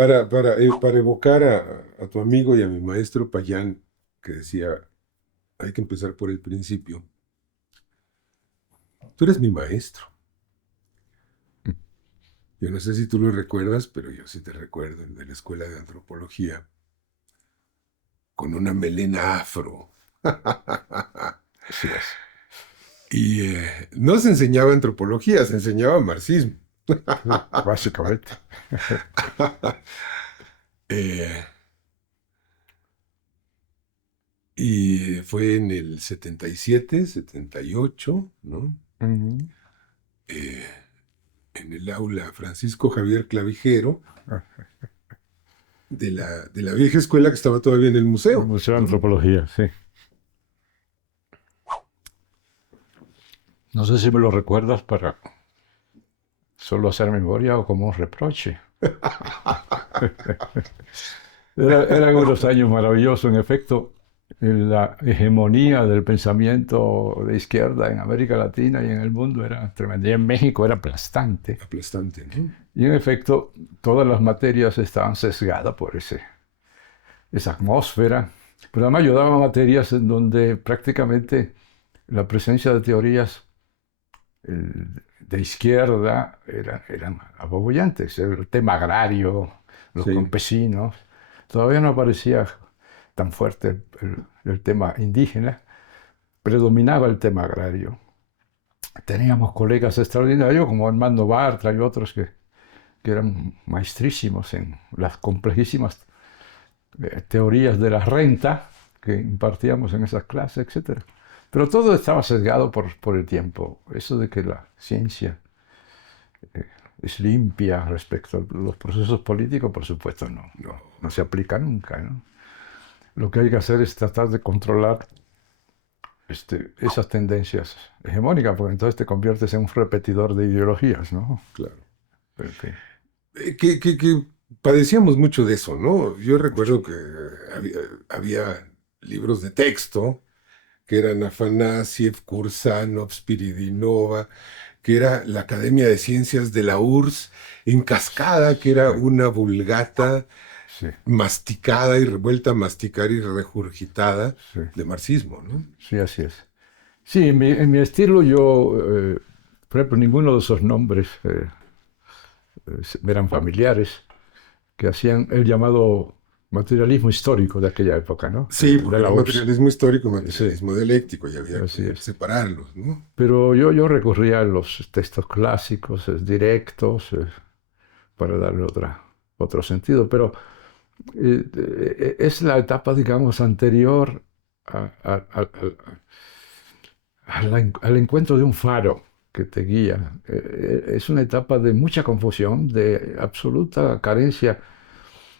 para evocar a tu amigo y a mi maestro Payán, que decía, hay que empezar por el principio. Tú eres mi maestro. Yo no sé si tú lo recuerdas, pero yo sí te recuerdo, el de la escuela de antropología, con una melena afro. Así es. Y no se enseñaba antropología, se enseñaba marxismo. Sí, básicamente. Eh, y fue en el 77, 78, ¿no? Ujú. Eh, en el aula Francisco Javier Clavijero, de la vieja escuela que estaba todavía en el El museo, Museo de ¿no? Antropología, sí. No sé si me lo recuerdas para solo hacer memoria o como un reproche. Eran unos años maravillosos, en efecto. La hegemonía del pensamiento de izquierda en América Latina y en el mundo era tremenda. Y en México era aplastante. Aplastante, ¿no? Y en efecto, todas las materias estaban sesgadas por esa atmósfera. Pero además yo daba materias en donde prácticamente la presencia de teorías de izquierda eran apabullantes. El tema agrario, los Sí, campesinos. Todavía no aparecía tan fuerte el tema indígena. Predominaba el tema agrario. Teníamos colegas extraordinarios como Armando Bartra y otros que eran maestrísimos en las complejísimas teorías de la renta que impartíamos en esas clases, etcétera. Pero todo estaba sesgado por el tiempo. Eso de que la ciencia es limpia respecto a los procesos políticos, por supuesto, no. no se aplica nunca, ¿no? Lo que hay que hacer es tratar de controlar esas tendencias hegemónicas, porque entonces te conviertes en un repetidor de ideologías, ¿no? Claro. En fin, Que padecíamos mucho de eso, ¿no? Yo mucho. recuerdo que había libros de texto que eran Afanasiev, Kursanov, Spiridinova, que era la Academia de Ciencias de la URSS, en cascada, que era Sí, una vulgata sí, masticada y revuelta a masticar y regurgitada sí, de marxismo, ¿no? sí, así es. Sí, en mi estilo yo, por ejemplo, ninguno de esos nombres eran familiares, que hacían el llamado materialismo histórico de aquella época, ¿no? Sí, De porque la hay URSS. materialismo histórico y Sí, materialismo dialéctico, y había así que es. separarlos, ¿no? Pero yo recurría a los textos clásicos, directos, para darle otro sentido. Pero es la etapa, digamos, anterior al encuentro de un faro que te guía. Es una etapa de mucha confusión, de absoluta carencia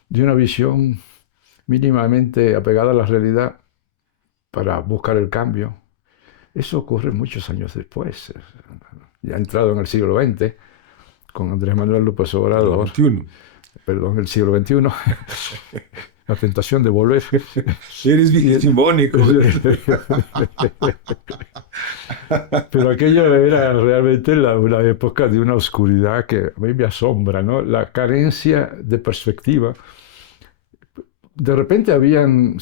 de una visión mínimamente apegada a la realidad para buscar el cambio. Eso ocurre muchos años después, ya entrado en el siglo XX, con Andrés Manuel López Siglo Obrador, XXI. perdón, el siglo XXI, la tentación de volver. Eres Y, viejimónico. pero aquello era realmente una época de una oscuridad que a mí me asombra, ¿no? La carencia de perspectiva. De repente habían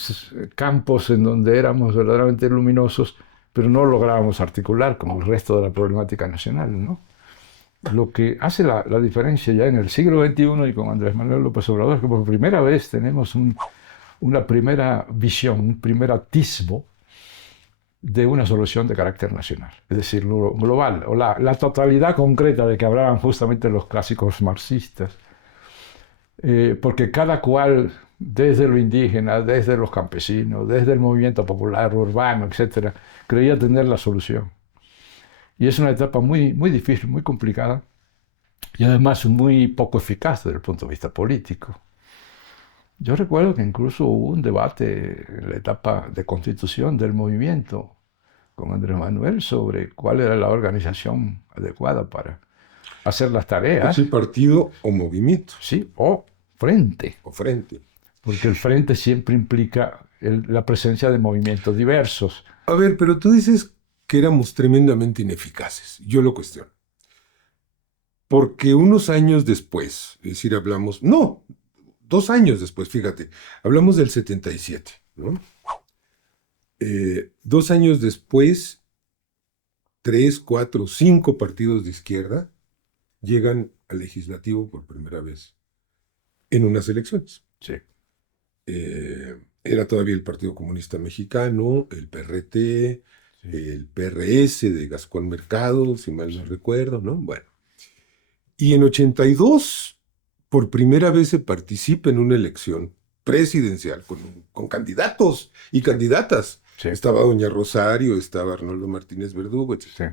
campos en donde éramos verdaderamente luminosos, pero no lográbamos articular con el resto de la problemática nacional, ¿no? Lo que hace la diferencia ya en el siglo XXI y con Andrés Manuel López Obrador es que por primera vez tenemos una primera visión, un primer atisbo de una solución de carácter nacional, es decir, lo global, o la totalidad concreta de que hablaban justamente los clásicos marxistas, porque cada cual, desde lo indígena, desde los campesinos, desde el movimiento popular, urbano, etcétera, creía tener la solución. Y es una etapa muy, muy difícil, muy complicada, y además muy poco eficaz desde el punto de vista político. Yo recuerdo que incluso hubo un debate en la etapa de constitución del movimiento con Andrés Manuel sobre cuál era la organización adecuada para hacer las tareas, Sí, partido o movimiento, sí, o frente, o frente. porque el frente siempre implica la presencia de movimientos diversos. A ver, pero tú dices que éramos tremendamente ineficaces. Yo lo cuestiono. Porque unos años después, es decir, hablamos, no, 2 años después, fíjate, hablamos del 77, ¿no? 2 años después, 3, 4, 5 partidos de izquierda llegan al legislativo por primera vez en unas elecciones. Sí. Era todavía el Partido Comunista Mexicano, el PRT, Sí. el PRS de Gascón Mercado, si mal no recuerdo, ¿no? Bueno. Y en 82, por primera vez se participa en una elección presidencial con candidatos y candidatas. Sí. Estaba Doña Rosario, estaba Arnoldo Martínez Verdugo, etc. Sí.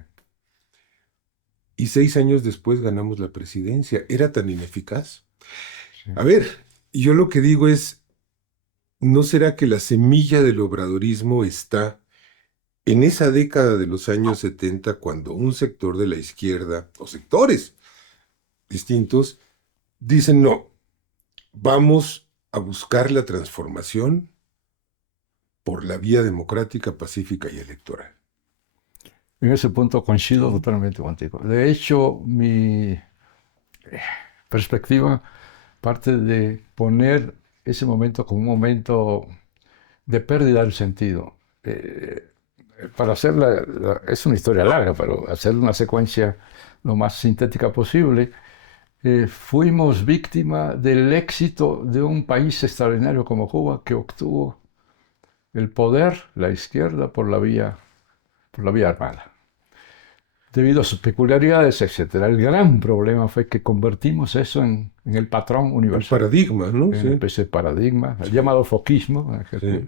Y 6 años después ganamos la presidencia. Era tan ineficaz. Sí. A ver, yo lo que digo es, ¿no será que la semilla del obradorismo está en esa década de los años 70 cuando un sector de la izquierda, o sectores distintos, dicen no, vamos a buscar la transformación por la vía democrática, pacífica y electoral? En ese punto coincido totalmente contigo. De hecho, mi perspectiva parte de poner ese momento como un momento de pérdida del sentido. Para hacerla, es una historia larga, pero hacer una secuencia lo más sintética posible, fuimos víctima del éxito de un país extraordinario como Cuba que obtuvo el poder, la izquierda, por la vía armada, debido a sus peculiaridades, etc. El gran problema fue que convertimos eso en el patrón universal. El paradigma, ¿no? En Sí. una especie de paradigma, el llamado foquismo. Sí.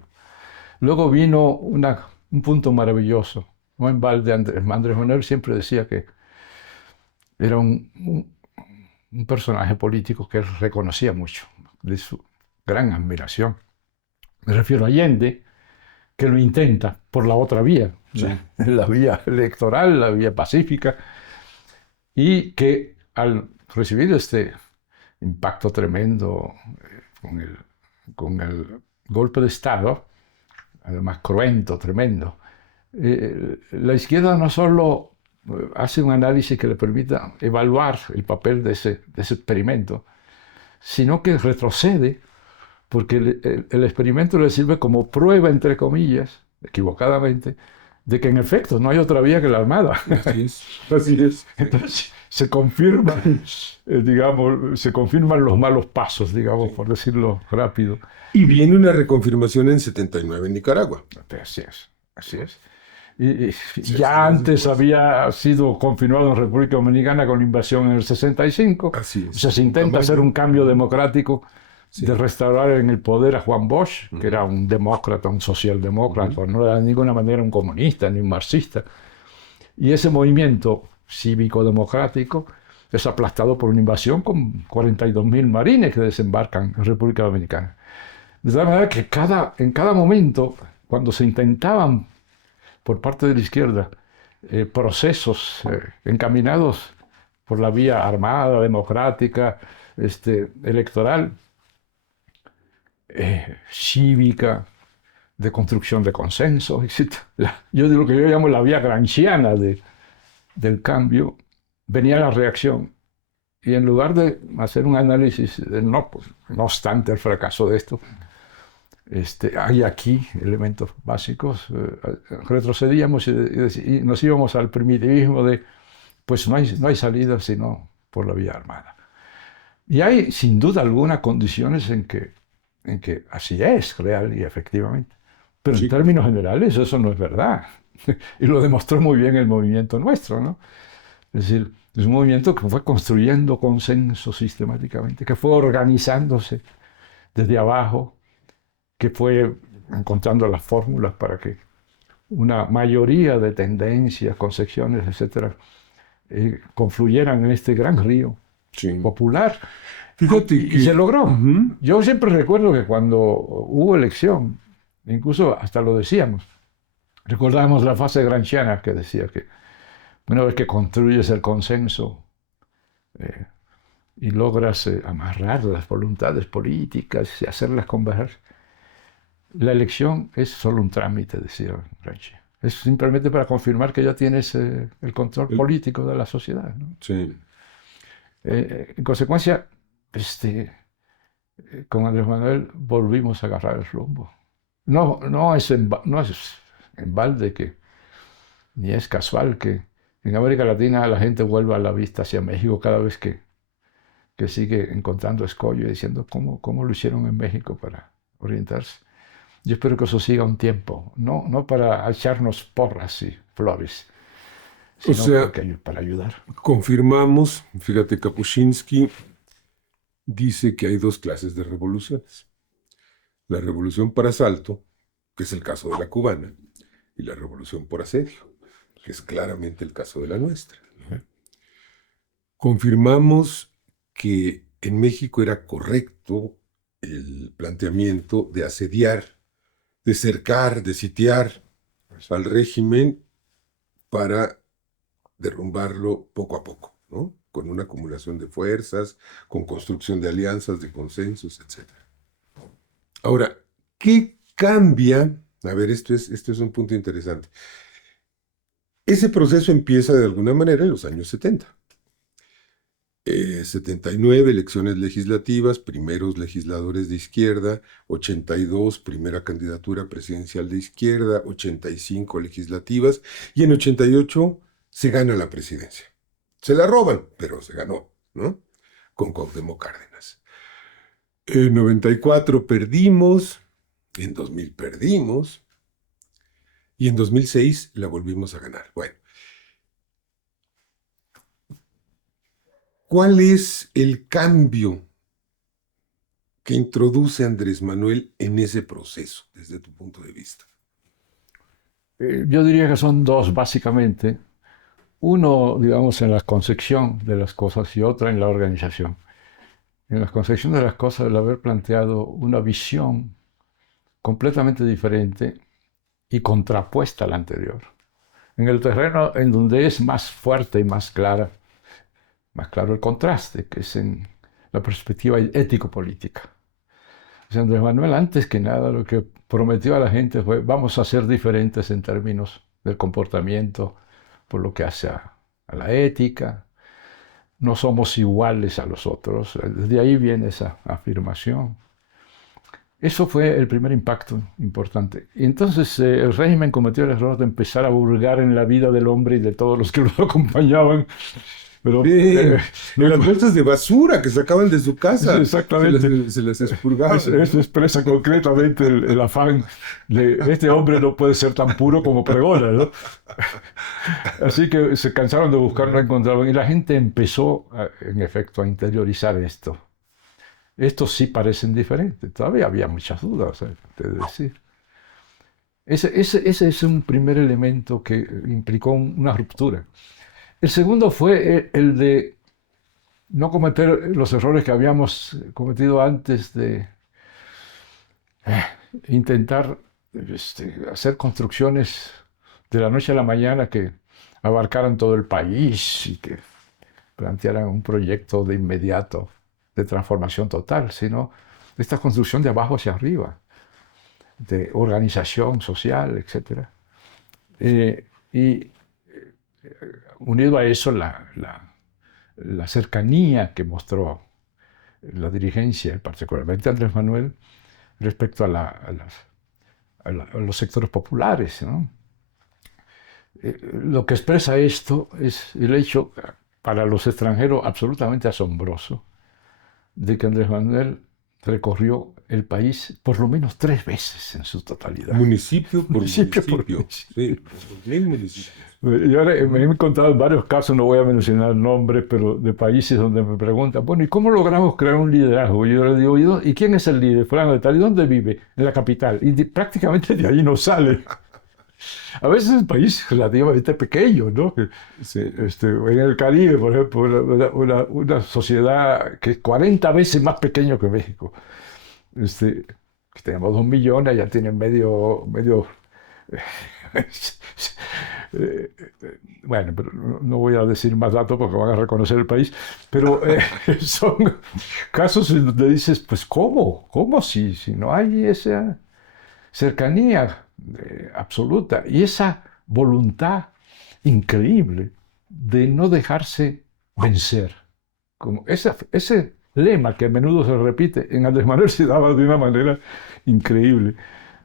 Luego vino un punto maravilloso. No en balde Andrés Manuel siempre decía que era un personaje político que él reconocía mucho, de su gran admiración. Me refiero a Allende, que lo intenta por la otra vía, Sí. la vía electoral, la vía pacífica, y que al recibir este impacto tremendo con el golpe de Estado, además cruento, tremendo, la izquierda no solo hace un análisis que le permita evaluar el papel de ese experimento, sino que retrocede, porque el experimento le sirve como prueba, entre comillas, equivocadamente, de que en efecto no hay otra vía que la armada. Así es. Así es. Entonces se confirman, se confirman los malos pasos, digamos, por decirlo rápido. Y viene una reconfirmación en 79 en Nicaragua. Así es, así es. Y ya antes había sido confirmado en República Dominicana con la invasión en el 65. Así es. O sea, se intenta hacer un cambio democrático, de restaurar en el poder a Juan Bosch, que era un demócrata, un socialdemócrata, no era de ninguna manera un comunista ni un marxista. Y ese movimiento cívico-democrático es aplastado por una invasión con 42.000 marines que desembarcan en República Dominicana. De tal manera que en cada momento, cuando se intentaban por parte de la izquierda procesos encaminados por la vía armada, democrática, electoral, cívica, de construcción de consensos, etc. Yo digo lo que yo llamo la vía gramsciana del cambio, venía la reacción. Y en lugar de hacer un análisis de no obstante el fracaso de esto, hay aquí elementos básicos, retrocedíamos y nos íbamos al primitivismo de, pues no hay salida sino por la vía armada. Y hay sin duda alguna condiciones en que así es real y efectivamente. Pero en términos generales eso no es verdad. Y lo demostró muy bien el movimiento nuestro, ¿no? Es decir, es un movimiento que fue construyendo consenso sistemáticamente, que fue organizándose desde abajo, que fue encontrando las fórmulas para que una mayoría de tendencias, concepciones, etcétera, confluyeran en este gran río popular. Fíjate y se logró. Yo siempre recuerdo que cuando hubo elección, incluso hasta lo decíamos, recordábamos la fase gramsciana que decía que una vez que construyes el consenso y logras amarrar las voluntades políticas y hacerlas converger, la elección es solo un trámite, decía Gramsci. Es simplemente para confirmar que ya tienes el control político de la sociedad, ¿no? Sí. En consecuencia, con Andrés Manuel volvimos a agarrar el rumbo. No es en balde que, ni es casual que en América Latina la gente vuelva la vista hacia México cada vez que sigue encontrando escollo y diciendo cómo lo hicieron en México para orientarse. Yo espero que eso siga un tiempo, no para echarnos porras y flores, O sino sea, para ayudar. confirmamos, fíjate, Kapuscinski dice que hay dos clases de revoluciones. La revolución por asalto, que es el caso de la cubana, y la revolución por asedio, que es claramente el caso de la nuestra. Confirmamos que en México era correcto el planteamiento de asediar, de cercar, de sitiar al régimen para derrumbarlo poco a poco, ¿no? Con una acumulación de fuerzas, con construcción de alianzas, de consensos, etc. Ahora, ¿qué cambia? A ver, esto es un punto interesante. Ese proceso empieza de alguna manera en los años 70. 79, elecciones legislativas, primeros legisladores de izquierda, 82, primera candidatura presidencial de izquierda, 85 legislativas, y en 88 se gana la presidencia. Se la roban, pero se ganó, ¿no? Con Cuauhtémoc Cárdenas. En 94 perdimos, en 2000 perdimos, y en 2006 la volvimos a ganar. Bueno, ¿cuál es el cambio que introduce Andrés Manuel en ese proceso, desde tu punto de vista? Yo diría que son dos, básicamente. Uno, digamos, en la concepción de las cosas y otra en la organización. En la concepción de las cosas, el haber planteado una visión completamente diferente y contrapuesta a la anterior. En el terreno en donde es más fuerte y más claro el contraste, que es en la perspectiva ético-política. O sea, Andrés Manuel, antes que nada, lo que prometió a la gente fue: vamos a ser diferentes en términos del comportamiento, por lo que hace a la ética, no somos iguales a los otros. Desde ahí viene esa afirmación. Eso fue el primer impacto importante. Y entonces el régimen cometió el error de empezar a hurgar en la vida del hombre y de todos los que lo acompañaban. Pero, Sí, en las bolsas de basura que sacaban de su casa, exactamente. se las expurgaban. Eso expresa concretamente el afán de: este hombre no puede ser tan puro como pregona, ¿no? Así que se cansaron de buscar, no encontraban. Y la gente empezó, en efecto, a interiorizar esto. Estos sí parecen diferentes. Todavía había muchas dudas, de decir. Ese es un primer elemento que implicó una ruptura. El segundo fue el de no cometer los errores que habíamos cometido antes de intentar hacer construcciones de la noche a la mañana que abarcaran todo el país y que plantearan un proyecto de inmediato de transformación total, sino esta construcción de abajo hacia arriba, de organización social, etc. Y unido a eso la cercanía que mostró la dirigencia, particularmente Andrés Manuel, respecto a los sectores populares, ¿no? Lo que expresa esto es el hecho, para los extranjeros absolutamente asombroso, de que Andrés Manuel recorrió el país por lo menos 3 veces en su totalidad. Municipio por Municipio por municipio. Sí, 1000 municipios. Yo ahora me he encontrado en varios casos, no voy a mencionar nombres, pero de países donde me preguntan: bueno, ¿y cómo logramos crear un liderazgo? Yo le digo: ¿y quién es el líder? Fulano de tal. ¿Y dónde vive? En la capital. Y prácticamente de ahí no sale. A veces es un país relativamente pequeño, ¿no? Sí. En el Caribe, por ejemplo, una sociedad que es 40 veces más pequeño que México. Que tenemos 2 millones, ya tienen medio bueno, pero no voy a decir más datos porque van a reconocer el país, pero son casos en donde dices: pues ¿cómo? ¿Cómo si no hay esa cercanía absoluta y esa voluntad increíble de no dejarse vencer? Como ese lema que a menudo se repite, en Andrés Manuel se daba de una manera increíble,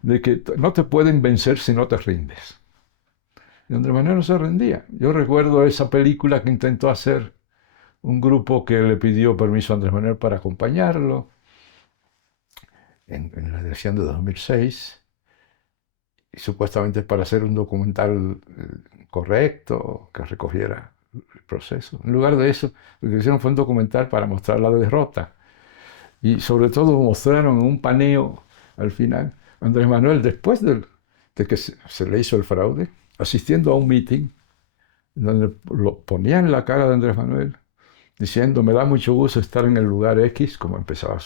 de que no te pueden vencer si no te rindes. Y Andrés Manuel no se rendía. Yo recuerdo esa película que intentó hacer un grupo que le pidió permiso a Andrés Manuel para acompañarlo en la elección de 2006, y supuestamente para hacer un documental correcto, que recogiera el proceso. En lugar de eso, lo que hicieron fue un documental para mostrar la derrota. Y sobre todo mostraron un paneo al final, Andrés Manuel, después de que se le hizo el fraude, asistiendo a un meeting donde lo ponían la cara de Andrés Manuel, diciendo, me da mucho gusto estar en el lugar X, como empezaba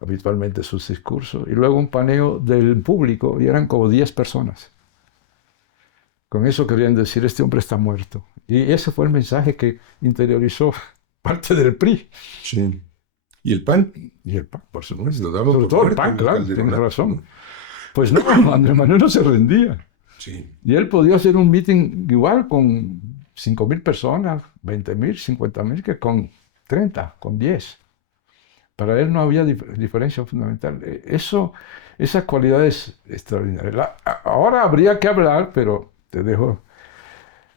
habitualmente sus discursos, y luego un paneo del público, y eran como 10 personas. Con eso querían decir, este hombre está muerto. Y ese fue el mensaje que interiorizó parte del PRI. Sí. ¿Y el PAN? Y el PAN, por supuesto. Lo daba Sobre por todo el muerto PAN, en claro, Calderón. tienes razón. Pues no, Andrés Manuel no se rendía. Sí. Y él podía hacer un meeting igual con 5.000 personas, 20.000, 50.000, que con 30, con 10. Para él no había diferencia fundamental. Esas cualidades extraordinarias. Ahora habría que hablar, pero te dejo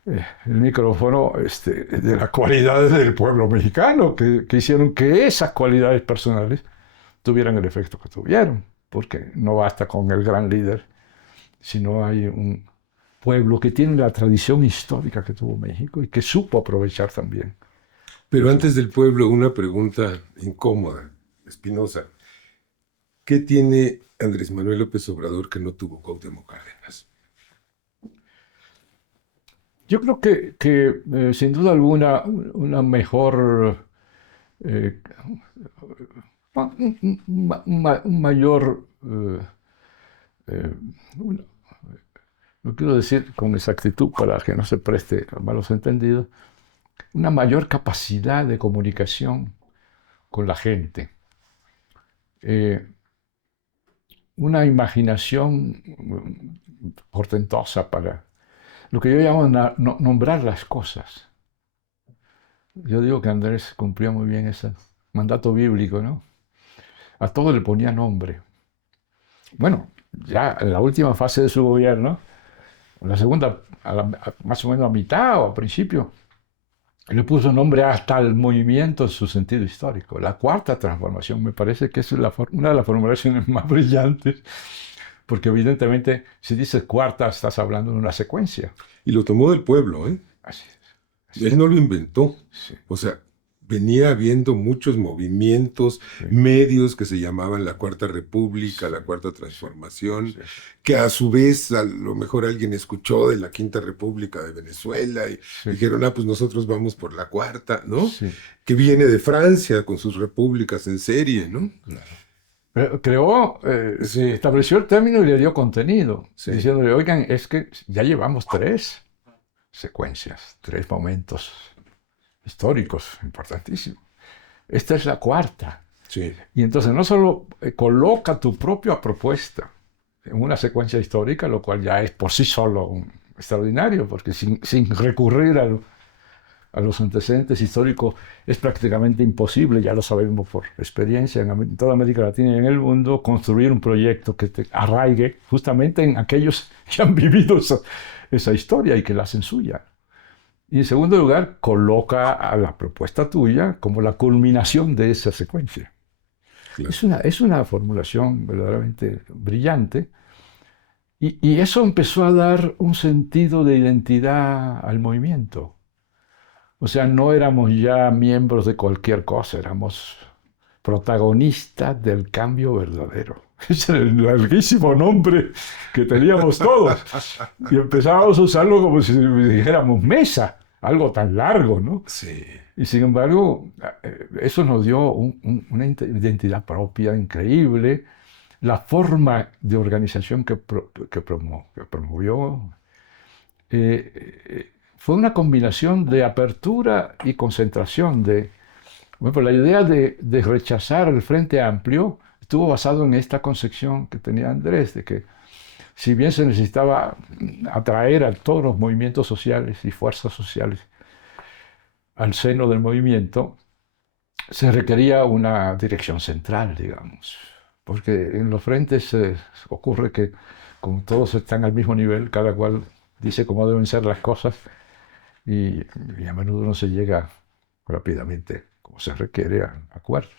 el micrófono, de las cualidades del pueblo mexicano, que hicieron que esas cualidades personales tuvieran el efecto que tuvieron. Porque no basta con el gran líder, sino hay un pueblo que tiene la tradición histórica que tuvo México y que supo aprovechar también. Pero antes del pueblo, una pregunta incómoda, Espinosa. ¿Qué tiene Andrés Manuel López Obrador que no tuvo Cuauhtémoc Cárdenas? Yo creo que sin duda alguna, una mejor, un mayor, no quiero decir con exactitud para que no se preste a malos entendidos, una mayor capacidad de comunicación con la gente. Una imaginación portentosa para lo que yo llamo nombrar las cosas. Yo digo que Andrés cumplió muy bien ese mandato bíblico, ¿no? A todo le ponía nombre. Bueno, ya en la última fase de su gobierno, en la segunda, más o menos a mitad o a principio, le puso nombre hasta el movimiento en su sentido histórico. La cuarta transformación me parece que es una de las formulaciones más brillantes, porque evidentemente si dices cuarta estás hablando de una secuencia. Y lo tomó del pueblo, ¿eh? Así es. Él no lo inventó. Sí. O sea, venía habiendo muchos movimientos, Sí. medios que se llamaban la Cuarta República, la Cuarta Transformación, Sí. que a su vez a lo mejor alguien escuchó de la Quinta República de Venezuela y Sí. dijeron, pues nosotros vamos por la Cuarta, ¿no? Sí. Que viene de Francia con sus repúblicas en serie, ¿no? Claro. Creó, Sí. estableció el término y le dio contenido, Sí. diciéndole, oigan, es que ya llevamos 3 secuencias, 3 momentos históricos importantísimos. Esta es la cuarta. Sí. Y entonces no solo coloca tu propia propuesta en una secuencia histórica, lo cual ya es por sí solo extraordinario, porque sin recurrir a los antecedentes históricos es prácticamente imposible, ya lo sabemos por experiencia en toda América Latina y en el mundo, construir un proyecto que te arraigue justamente en aquellos que han vivido esa historia y que la hacen suya. Y en segundo lugar, coloca a la propuesta tuya como la culminación de esa secuencia. Claro. Es una formulación verdaderamente brillante. Y eso empezó a dar un sentido de identidad al movimiento. O sea, no éramos ya miembros de cualquier cosa, éramos protagonistas del cambio verdadero. Ese era el larguísimo nombre que teníamos todos. Y empezábamos a usarlo como si dijéramos mesa, algo tan largo, ¿no? Sí. Y sin embargo, eso nos dio una identidad propia increíble. La forma de organización que promovió fue una combinación de apertura y concentración. Bueno, la idea de rechazar el Frente Amplio estuvo basado en esta concepción que tenía Andrés, de que si bien se necesitaba atraer a todos los movimientos sociales y fuerzas sociales al seno del movimiento, se requería una dirección central, digamos, porque en los frentes ocurre que como todos están al mismo nivel, cada cual dice cómo deben ser las cosas y a menudo no se llega rápidamente, como se requiere, a acuerdos.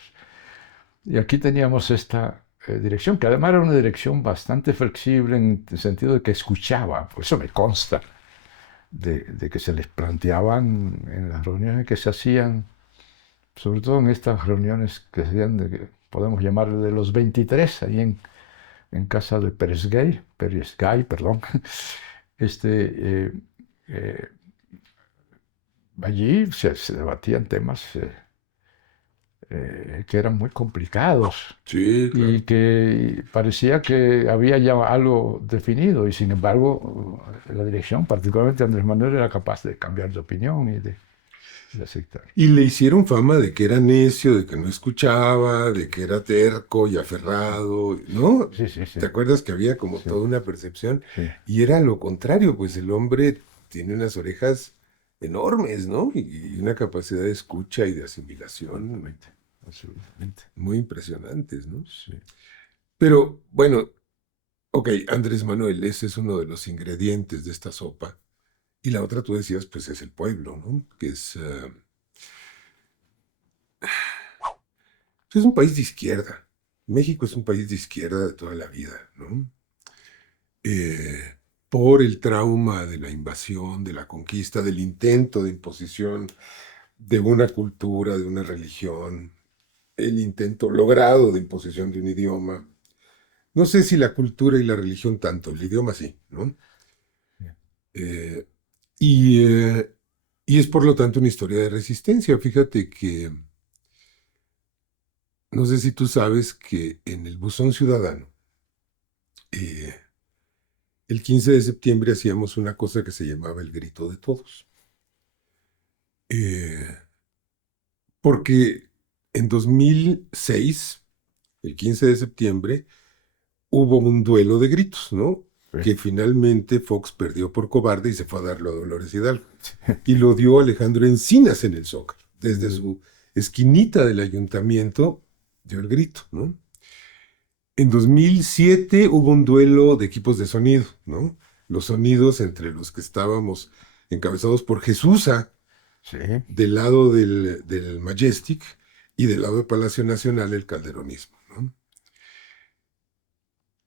Y aquí teníamos esta dirección, que además era una dirección bastante flexible en el sentido de que escuchaba, por eso me consta, de que se les planteaban en las reuniones que se hacían, sobre todo en estas reuniones que se hacían, que podemos llamarle de los 23, ahí en casa de Pérez Gay, perdón, este, eh, allí se debatían temas que eran muy complicados Sí, y claro. que parecía que había ya algo definido y sin embargo la dirección, particularmente Andrés Manuel, era capaz de cambiar de opinión y de aceptar. Y le hicieron fama de que era necio, de que no escuchaba, de que era terco y aferrado, ¿no? Sí, sí, sí, ¿Te acuerdas que había como sí, toda una percepción? sí, Y era lo contrario, pues el hombre tiene unas orejas enormes, ¿no? Y una capacidad de escucha y de asimilación absolutamente, absolutamente. muy impresionantes, ¿no? Sí. Pero bueno, ok, Andrés Manuel, ese es uno de los ingredientes de esta sopa. Y la otra, tú decías, pues es el pueblo, ¿no? Que es un país de izquierda. México es un país de izquierda de toda la vida, ¿no? Eh, por el trauma de la invasión, de la conquista, del intento de imposición de una cultura, de una religión, el intento logrado de imposición de un idioma. No sé si la cultura y la religión tanto, el idioma sí, ¿no? Eh, y, eh, y es por lo tanto una historia de resistencia. Fíjate que, no sé si tú sabes que en el Buzón Ciudadano, eh, el 15 de septiembre hacíamos una cosa que se llamaba el Grito de Todos. Eh, porque en 2006, el 15 de septiembre, hubo un duelo de gritos, ¿no? Sí. Que finalmente Fox perdió por cobarde y se fue a darlo a Dolores Hidalgo. Y lo dio Alejandro Encinas en el Zócalo. Desde su esquinita del ayuntamiento dio el grito, ¿no? En 2007 hubo un duelo de equipos de sonido, ¿no? Los sonidos entre los que estábamos encabezados por Jesusa Sí. del lado del Majestic y del lado de Palacio Nacional el calderonismo, ¿no?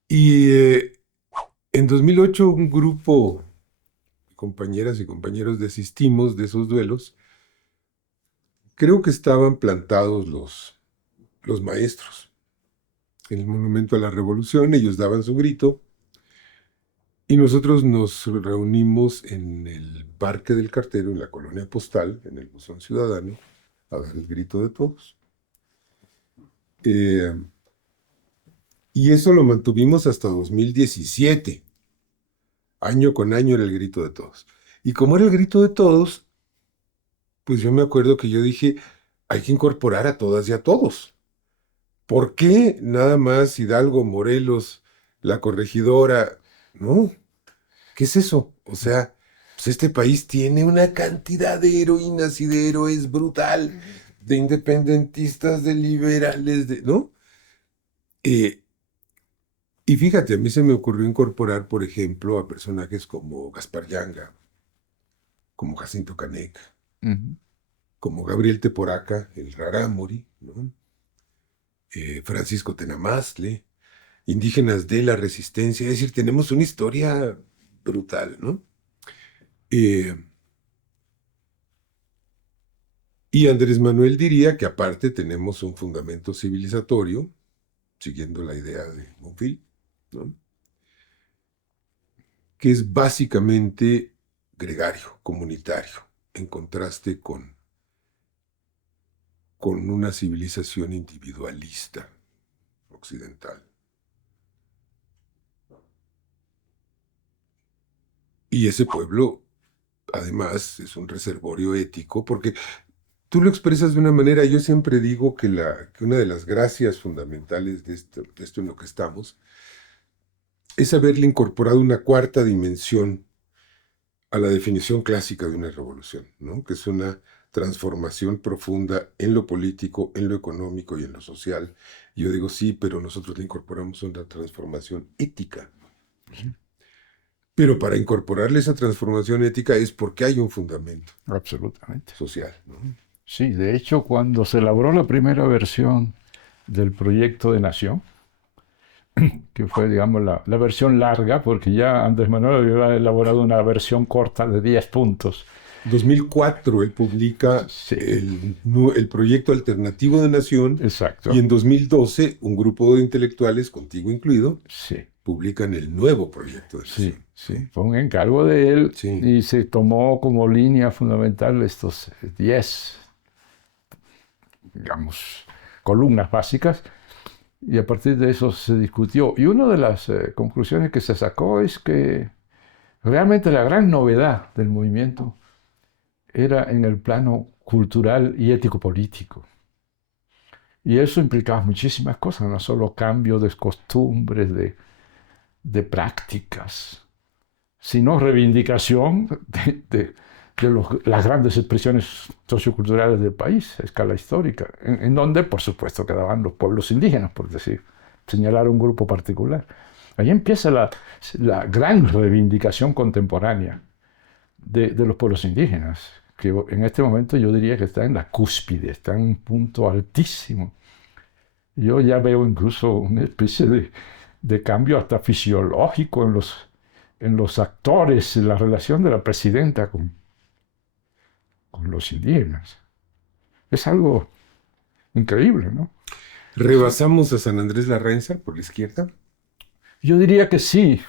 Y en 2008 un grupo de compañeras y compañeros desistimos de esos duelos. Creo que estaban plantados los maestros en el Monumento a la Revolución, ellos daban su grito y nosotros nos reunimos en el Parque del Cartero, en la colonia postal, en el Buzón Ciudadano, a dar el grito de todos. Eh, y eso lo mantuvimos hasta 2017. Año con año era el grito de todos. Y como era el grito de todos, pues yo me acuerdo que yo dije, hay que incorporar a todas y a todos. ¿Por qué nada más Hidalgo, Morelos, la corregidora? No, ¿qué es eso? O sea, pues este país tiene una cantidad de heroínas y de héroes brutal, de independentistas, de liberales, ¿no? Eh, y fíjate, a mí se me ocurrió incorporar, por ejemplo, a personajes como Gaspar Llanga, como Jacinto Canek, Ujú. como Gabriel Teporaca, el Rarámuri, ¿no? Francisco Tenamazle, indígenas de la resistencia, es decir, tenemos una historia brutal, ¿no? Eh, y Andrés Manuel diría que aparte tenemos un fundamento civilizatorio, siguiendo la idea de Monfil, ¿no? Que es básicamente gregario, comunitario, en contraste con una civilización individualista occidental. Y ese pueblo, además, es un reservorio ético, porque tú lo expresas de una manera, yo siempre digo que una de las gracias fundamentales de esto en lo que estamos es haberle incorporado una cuarta dimensión a la definición clásica de una revolución, ¿no? Que es una transformación profunda en lo político, en lo económico y en lo social. Y yo digo, sí, pero nosotros le incorporamos una transformación ética. Pero para incorporarle esa transformación ética es porque hay un fundamento Absolutamente. social, ¿no? Sí, de hecho, cuando se elaboró la primera versión del proyecto de nación, que fue, digamos, la versión larga, porque ya Andrés Manuel había elaborado una versión corta de 10 puntos. 2004 él publica Sí, el proyecto alternativo de nación exacto. y en 2012 un grupo de intelectuales, contigo incluido, Sí, publican el nuevo proyecto de sí, nación. sí. Fue un encargo de él Sí. y se tomó como línea fundamental estos 10, digamos, columnas básicas. Y a partir de eso se discutió. Y una de las conclusiones que se sacó es que realmente la gran novedad del movimiento era en el plano cultural y ético-político. Y eso implicaba muchísimas cosas, no solo cambio de costumbres, de prácticas, sino reivindicación las grandes expresiones socioculturales del país a escala histórica, en donde, por supuesto, quedaban los pueblos indígenas, por decir, señalar un grupo particular. Ahí empieza la gran reivindicación contemporánea de los pueblos indígenas, que en este momento yo diría que está en la cúspide, está en un punto altísimo. Yo ya veo incluso una especie de cambio hasta fisiológico en los actores, en la relación de la presidenta con los indígenas. Es algo increíble, ¿no? ¿Rebasamos a San Andrés Larrainza por la izquierda? Yo diría que sí,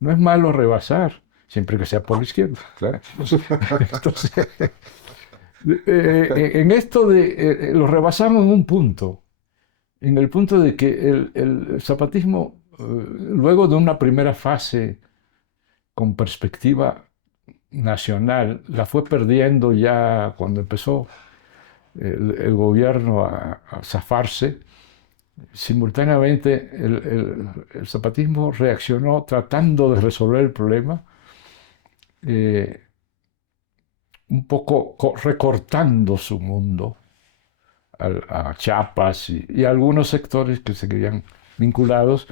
no es malo rebasar, siempre que sea por la izquierda, claro. Entonces, en esto lo rebasamos en un punto, en el punto de que el zapatismo, luego de una primera fase con perspectiva nacional, la fue perdiendo ya cuando empezó el gobierno a zafarse. Simultáneamente el zapatismo reaccionó tratando de resolver el problema, un poco recortando su mundo a Chiapas y a algunos sectores que seguían vinculados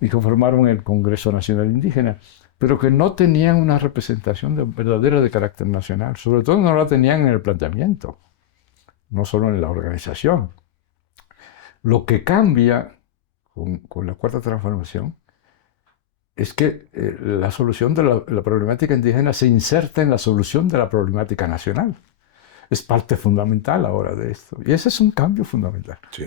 y que formaron el Congreso Nacional Indígena, pero que no tenían una representación verdadera de carácter nacional, sobre todo no la tenían en el planteamiento, no solo en la organización. Lo que cambia con la Cuarta Transformación es que la solución de la problemática indígena se inserta en la solución de la problemática nacional. Es parte fundamental ahora de esto. Y ese es un cambio fundamental. Sí.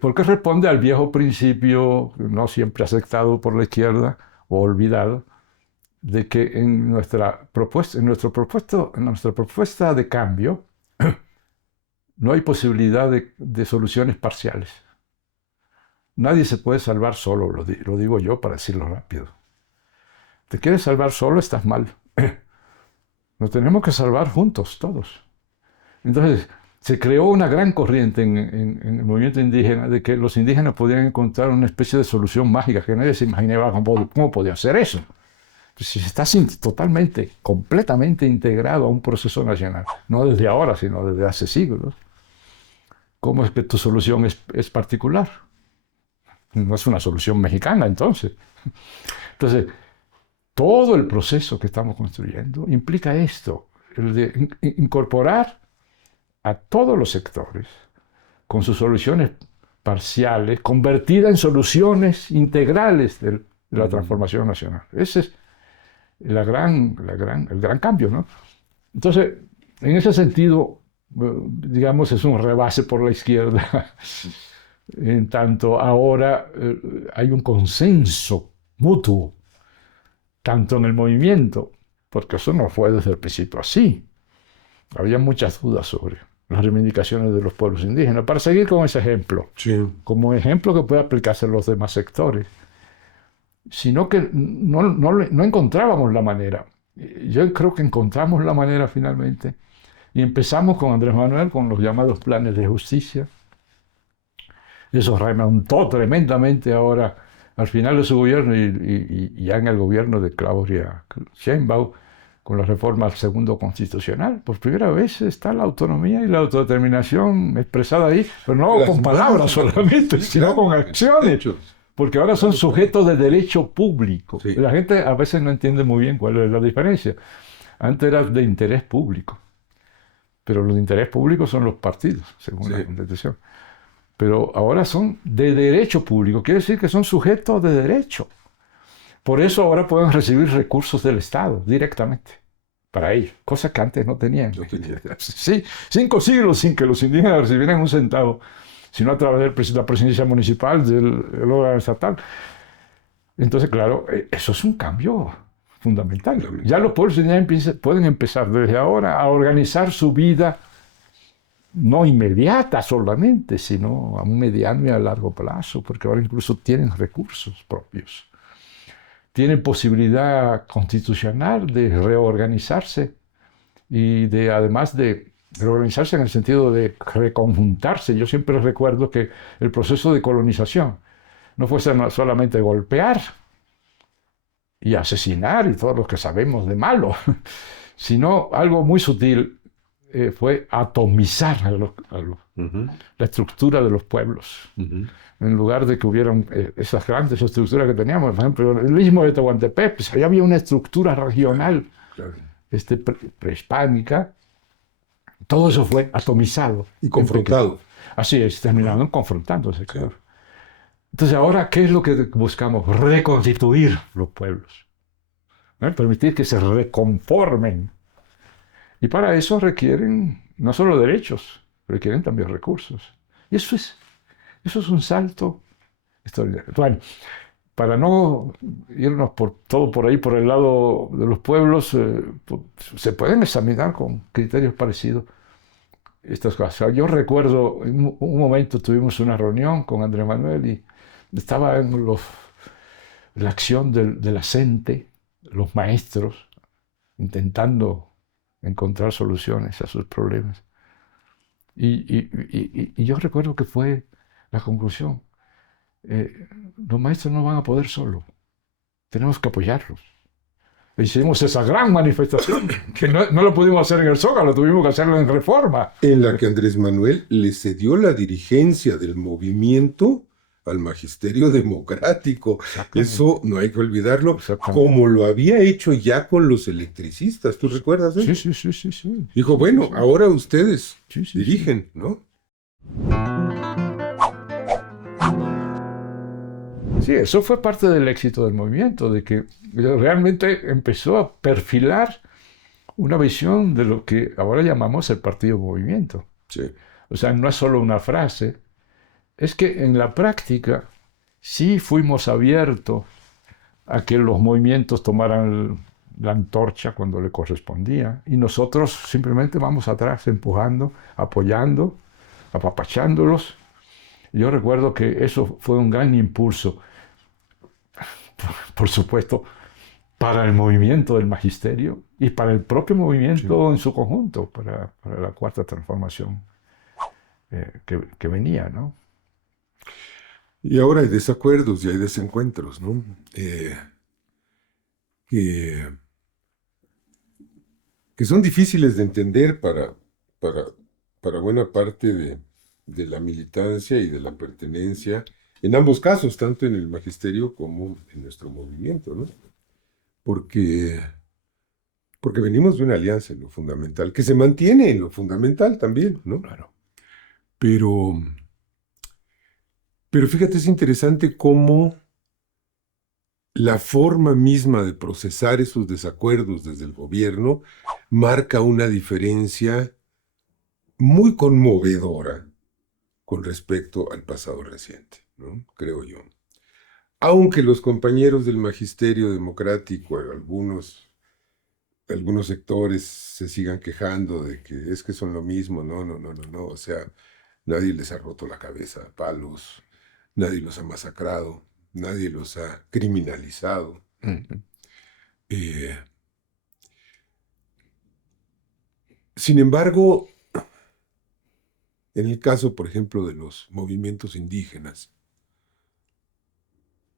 Porque responde al viejo principio, no siempre aceptado por la izquierda o olvidado, de que en nuestra propuesta de cambio no hay posibilidad de soluciones parciales. Nadie se puede salvar solo, lo digo yo para decirlo rápido. ¿Te quieres salvar solo? Estás mal. Nos tenemos que salvar juntos, todos. Entonces, se creó una gran corriente en el movimiento indígena de que los indígenas podían encontrar una especie de solución mágica que nadie se imaginaba cómo podía hacer eso. Pues si estás totalmente, completamente integrado a un proceso nacional, no desde ahora, sino desde hace siglos, ¿cómo es que tu solución es particular? No es una solución mexicana, entonces. Entonces, todo el proceso que estamos construyendo implica esto, el de incorporar a todos los sectores con sus soluciones parciales, convertidas en soluciones integrales de la transformación nacional. Ese es el gran cambio, ¿no? Entonces, en ese sentido, digamos, es un rebase por la izquierda. En tanto, ahora hay un consenso mutuo, tanto en el movimiento, porque eso no fue desde el principio así. Había muchas dudas sobre las reivindicaciones de los pueblos indígenas. Para seguir con ese ejemplo, Sí. como ejemplo que puede aplicarse a los demás sectores, sino que no encontrábamos la manera. Yo creo que encontramos la manera finalmente y empezamos con Andrés Manuel con los llamados planes de justicia. Eso remontó tremendamente ahora al final de su gobierno y ya en el gobierno de Claudia Sheinbaum con la reforma al segundo constitucional. Por primera vez está la autonomía y la autodeterminación expresada ahí, pero no con palabras solamente, sino con acciones. Porque ahora son sujetos de derecho público. Sí. La gente a veces no entiende muy bien cuál es la diferencia. Antes era de interés público, pero los de interés público son los partidos, según la Constitución. Pero ahora son de derecho público, quiere decir que son sujetos de derecho. Por eso ahora pueden recibir recursos del Estado directamente para ellos, cosas que antes no tenían. Sí, 5 siglos sin que los indígenas recibieran un centavo, sino a través de la presidencia municipal, del órgano estatal. Entonces, claro, eso es un cambio fundamental. Ya los pueblos indígenas pueden empezar desde ahora a organizar su vida, no inmediata solamente, sino a un mediano y a largo plazo, porque ahora incluso tienen recursos propios. Tienen posibilidad constitucional de reorganizarse y además de reorganizarse en el sentido de reconjuntarse. Yo siempre recuerdo que el proceso de colonización no fue solamente golpear y asesinar y todo lo que sabemos de malo, sino algo muy sutil, fue atomizar la estructura de los pueblos. En lugar de que hubieran esas grandes estructuras que teníamos, por ejemplo, el istmo de Tehuantepec, pues ahí había una estructura regional prehispánica. Todo eso fue atomizado. Y confrontado. Así es, terminaron confrontándose, claro. Entonces ahora, ¿qué es lo que buscamos? Reconstituir los pueblos. Permitir que se reconformen. Y para eso requieren no solo derechos, requieren también recursos. Y eso es un salto extraordinario. Bueno, para no irnos por ahí, por el lado de los pueblos, se pueden examinar con criterios parecidos estas cosas. Yo recuerdo, en un momento tuvimos una reunión con Andrés Manuel y estaba en la acción de la gente, los maestros, intentando encontrar soluciones a sus problemas. Y yo recuerdo que fue la conclusión. Los maestros no van a poder solos. Tenemos que apoyarlos. Hicimos esa gran manifestación, que no lo pudimos hacer en el Zócalo, tuvimos que hacerlo en Reforma. En la que Andrés Manuel le cedió la dirigencia del movimiento al magisterio democrático. Eso no hay que olvidarlo, como lo había hecho ya con los electricistas. ¿Tú recuerdas? Sí. Dijo, bueno, ahora ustedes dirigen, ¿no? Sí, eso fue parte del éxito del movimiento, de que realmente empezó a perfilar una visión de lo que ahora llamamos el partido movimiento. Sí. O sea, no es solo una frase, es que en la práctica sí fuimos abiertos a que los movimientos tomaran la antorcha cuando le correspondía y nosotros simplemente vamos atrás empujando, apoyando, apapachándolos. Yo recuerdo que eso fue un gran impulso, por supuesto, para el movimiento del magisterio y para el propio movimiento en su conjunto, para la cuarta transformación que venía, ¿no? Y ahora hay desacuerdos y hay desencuentros, ¿no? Que son difíciles de entender para buena parte de la militancia y de la pertenencia, en ambos casos, tanto en el magisterio como en nuestro movimiento, ¿no? Porque venimos de una alianza en lo fundamental, que se mantiene en lo fundamental también, ¿no? Claro. Pero fíjate, es interesante cómo la forma misma de procesar esos desacuerdos desde el gobierno marca una diferencia muy conmovedora con respecto al pasado reciente, ¿no? Creo yo. Aunque los compañeros del magisterio democrático, algunos sectores se sigan quejando de que es que son lo mismo, no, o sea, nadie les ha roto la cabeza a palos, nadie los ha masacrado, nadie los ha criminalizado. Sin embargo, en el caso, por ejemplo, de los movimientos indígenas,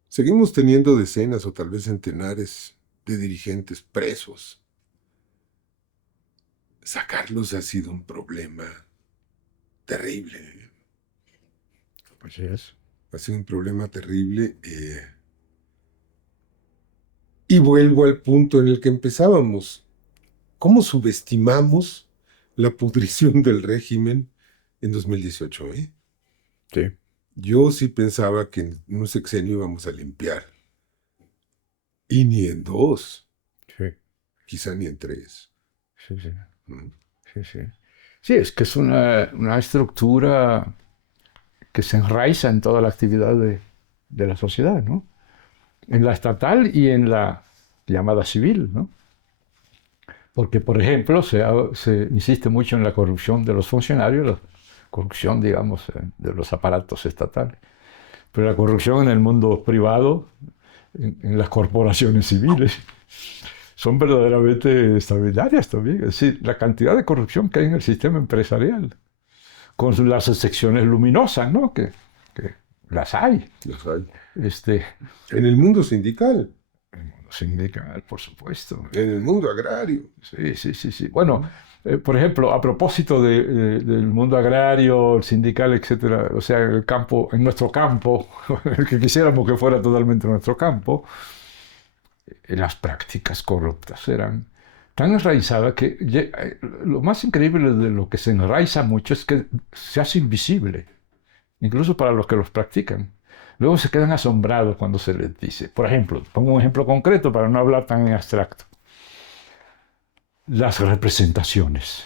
seguimos teniendo decenas o tal vez centenares de dirigentes presos sacarlos ha sido un problema terrible. Así es. Ha sido un problema terrible. Y vuelvo al punto en el que empezábamos. ¿Cómo subestimamos la pudrición del régimen en 2018? Sí, Yo sí pensaba que en un sexenio íbamos a limpiar. Y ni en 2, sí, quizá ni en 3. sí, sí. ¿No? Sí, sí. Sí, es que es una estructura que se enraiza en toda la actividad de la sociedad, ¿no? En la estatal y en la llamada civil, ¿no? Porque, por ejemplo, se insiste mucho en la corrupción de los funcionarios, la corrupción, digamos, de los aparatos estatales. Pero la corrupción en el mundo privado, en las corporaciones civiles, son verdaderamente extraordinarias también. Es decir, la cantidad de corrupción que hay en el sistema empresarial, con las excepciones luminosas, ¿no? Que las hay. Las hay. Este, En el mundo sindical, sindical, por supuesto. en el mundo agrario. Sí, sí, sí, sí. Bueno, por ejemplo, a propósito del mundo agrario, el sindical, etcétera, o sea, el campo, en nuestro campo, el que quisiéramos que fuera totalmente nuestro campo, las prácticas corruptas eran tan enraizadas que lo más increíble de lo que se enraiza mucho es que se hace invisible, incluso para los que los practican. Luego se quedan asombrados cuando se les dice. Por ejemplo, pongo un ejemplo concreto para no hablar tan en abstracto. Las representaciones,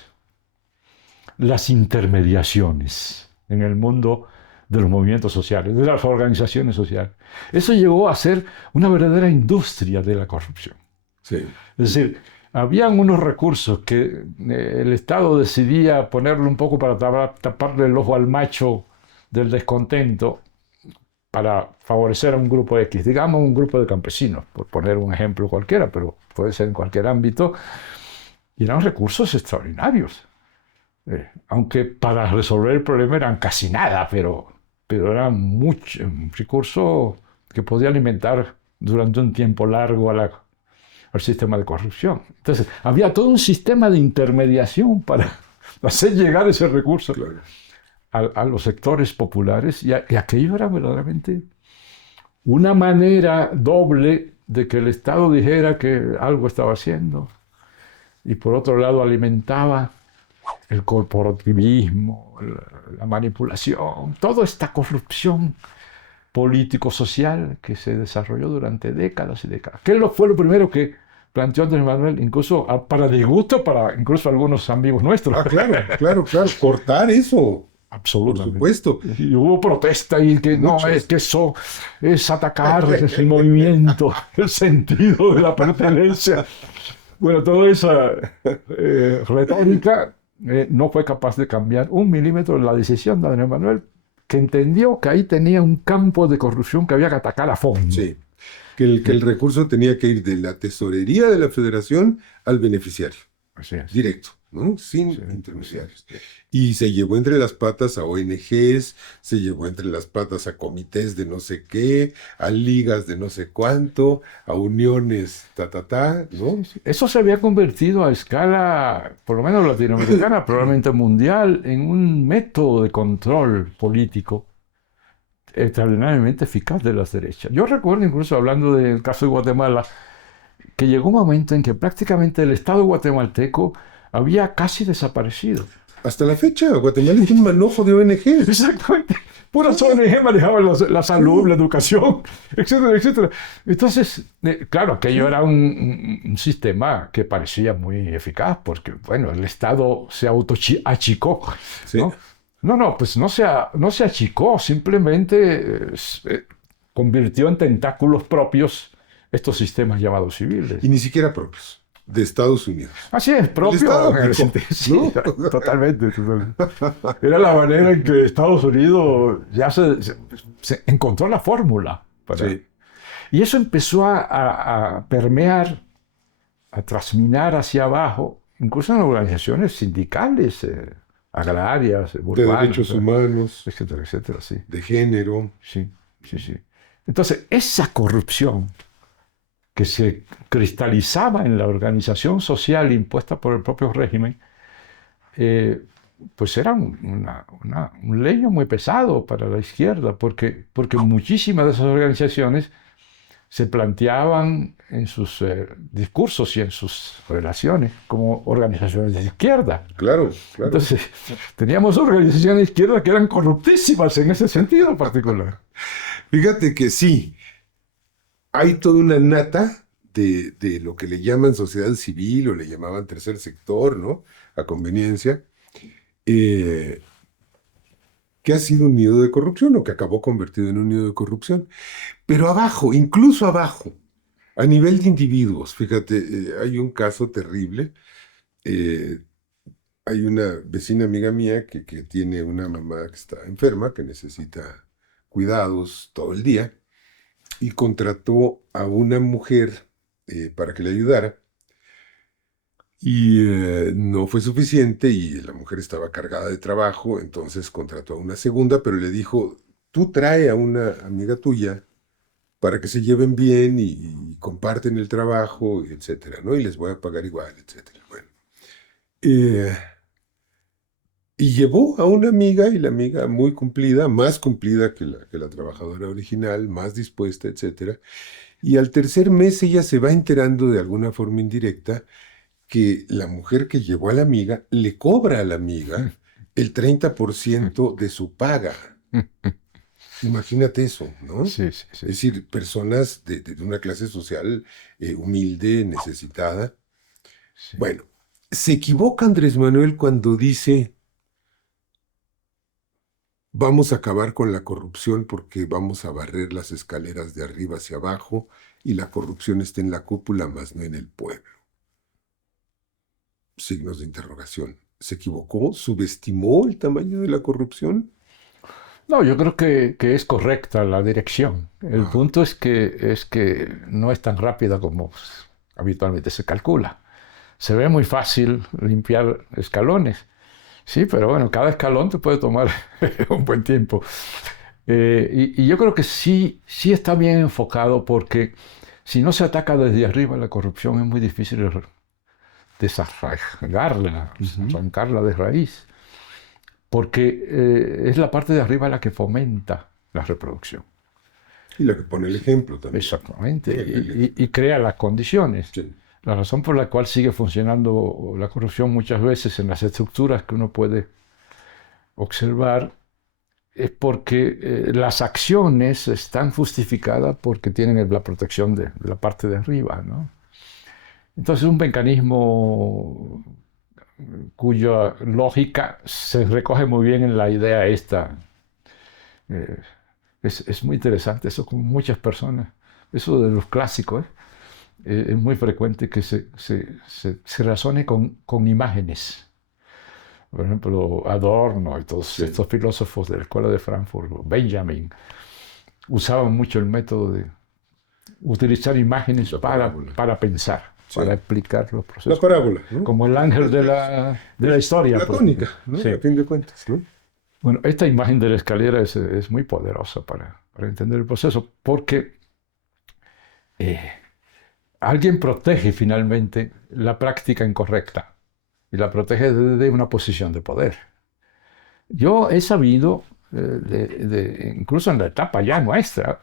las intermediaciones en el mundo de los movimientos sociales, de las organizaciones sociales. Eso llegó a ser una verdadera industria de la corrupción. Sí. Es decir, habían unos recursos que el Estado decidía ponerle un poco para taparle el ojo al macho del descontento para favorecer a un grupo X, digamos un grupo de campesinos, por poner un ejemplo cualquiera, pero puede ser en cualquier ámbito, y eran recursos extraordinarios. Aunque para resolver el problema eran casi nada, pero era mucho, un recurso que podía alimentar durante un tiempo largo al sistema de corrupción. Entonces, había todo un sistema de intermediación para hacer llegar ese recurso Claro. a los sectores populares, y aquello era verdaderamente una manera doble de que el Estado dijera que algo estaba haciendo, y por otro lado alimentaba el corporativismo, la manipulación, toda esta corrupción político-social que se desarrolló durante décadas y décadas. ¿Qué fue lo primero que planteó Andrés Manuel? Incluso para disgusto, para incluso algunos amigos nuestros. Ah, claro, claro, claro. Cortar eso. Absolutamente. Por supuesto. Y hubo protesta y que no, es que eso es atacar el movimiento, el sentido de la pertenencia. Bueno, toda esa retórica no fue capaz de cambiar un milímetro la decisión de Andrés Manuel, que entendió que ahí tenía un campo de corrupción que había que atacar a fondo. Sí. Que el recurso tenía que ir de la tesorería de la federación al beneficiario. Así es. Directo, ¿no? Sin Sí, intermediarios. Y se llevó entre las patas a ONGs, se llevó entre las patas a comités de no sé qué, a ligas de no sé cuánto, a uniones, ¿no? Eso se había convertido a escala, por lo menos latinoamericana, probablemente mundial, en un método de control político extraordinariamente eficaz de las derechas. Yo recuerdo, incluso hablando del caso de Guatemala, que llegó un momento en que prácticamente el Estado guatemalteco había casi desaparecido. Hasta la fecha, Guatemala es un manojo de ONGs. Exactamente. Puras ONG manejaban la salud, la educación, etcétera, etcétera. Entonces, claro, aquello era un sistema que parecía muy eficaz, porque, bueno, el Estado se autoachicó, ¿no? Sí. No, pues no se achicó, simplemente convirtió en tentáculos propios estos sistemas llamados civiles. Y ni siquiera propios, de Estados Unidos. Así es, propio. Sí, ¿no? Totalmente. Era la manera en que Estados Unidos ya se encontró la fórmula. Sí. Y eso empezó a permear, a trasminar hacia abajo, incluso en organizaciones sindicales, agrarias, urbanas, De derechos humanos, etcétera, etcétera, sí. de género. Sí, sí, sí. Entonces, esa corrupción que se cristalizaba en la organización social impuesta por el propio régimen, pues era un leño muy pesado para la izquierda, porque muchísimas de esas organizaciones se planteaban en sus discursos y en sus relaciones como organizaciones de izquierda. Claro, claro. Entonces, teníamos organizaciones de izquierda que eran corruptísimas en ese sentido particular. Fíjate que sí, hay toda una nata de lo que le llaman sociedad civil o le llamaban tercer sector, ¿no? A conveniencia, eh, que ha sido un nido de corrupción o que acabó convertido en un nido de corrupción. Pero abajo, incluso abajo, a nivel de individuos, fíjate, hay un caso terrible. eh, Hay una vecina amiga mía que tiene una mamá que está enferma, que necesita cuidados todo el día, y contrató a una mujer para que le ayudara. Y no fue suficiente y la mujer estaba cargada de trabajo, entonces contrató a una segunda, pero le dijo, tú trae a una amiga tuya para que se lleven bien y comparten el trabajo, etcétera, ¿no? Y les voy a pagar igual, etcétera. Bueno. Eh, y llevó a una amiga y la amiga muy cumplida, más cumplida que la trabajadora original, más dispuesta, etcétera. Y al tercer mes ella se va enterando de alguna forma indirecta que la mujer que llevó a la amiga le cobra a la amiga el 30% de su paga. Imagínate eso, ¿no? Sí, sí, Es sí. decir, personas de una clase social humilde, necesitada. Sí. Bueno, se equivoca Andrés Manuel cuando dice, vamos a acabar con la corrupción porque vamos a barrer las escaleras de arriba hacia abajo y la corrupción está en la cúpula, más no en el pueblo. Signos de interrogación. ¿Se equivocó? ¿Subestimó el tamaño de la corrupción? No, yo creo que es correcta la dirección. El punto es que no es tan rápida como habitualmente se calcula. Se ve muy fácil limpiar escalones, sí, pero bueno, cada escalón te puede tomar un buen tiempo. Y yo creo que sí está bien enfocado porque si no se ataca desde arriba la corrupción es muy difícil desarraigarla, arrancarla de raíz, porque es la parte de arriba la que fomenta la reproducción. Y la que pone el ejemplo también. Exactamente, y crea las condiciones. Sí. La razón por la cual sigue funcionando la corrupción muchas veces en las estructuras que uno puede observar es porque las acciones están justificadas porque tienen la protección de la parte de arriba, ¿no? Entonces, un mecanismo cuya lógica se recoge muy bien en la idea esta. Eh, es muy interesante eso con muchas personas. Eso de los clásicos, es muy frecuente que se razone con imágenes. Por ejemplo, Adorno y todos estos filósofos de la escuela de Frankfurt, Benjamin, usaban mucho el método de utilizar imágenes para pensar, para explicar los procesos. La parábola, ¿no? Como el ángel de la historia. Platónica, ¿no? Sí. A fin de cuentas, ¿no? Bueno, esta imagen de la escalera es muy poderosa para entender el proceso, porque alguien protege finalmente la práctica incorrecta y la protege desde una posición de poder. Yo he sabido, incluso en la etapa ya nuestra,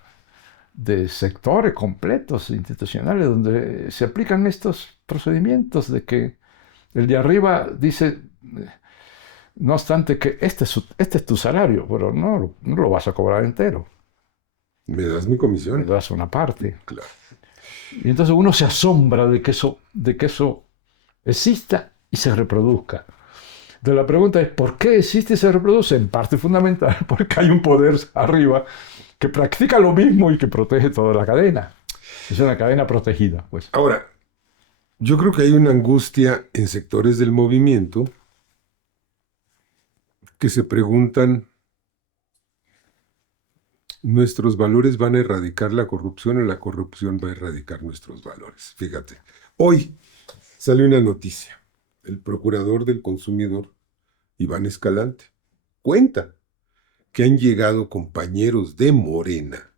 de sectores completos institucionales donde se aplican estos procedimientos de que el de arriba dice, no obstante que este es tu salario, pero no lo vas a cobrar entero. Me das mi comisión. Me das una parte. Claro. Y entonces uno se asombra de que eso exista y se reproduzca. Entonces la pregunta es, ¿por qué existe y se reproduce? En parte fundamental, porque hay un poder arriba que practica lo mismo y que protege toda la cadena. Es una cadena protegida, pues. Ahora, yo creo que hay una angustia en sectores del movimiento que se preguntan, ¿nuestros valores van a erradicar la corrupción o la corrupción va a erradicar nuestros valores? Fíjate, hoy salió una noticia. El procurador del consumidor, Iván Escalante, cuenta que han llegado compañeros de Morena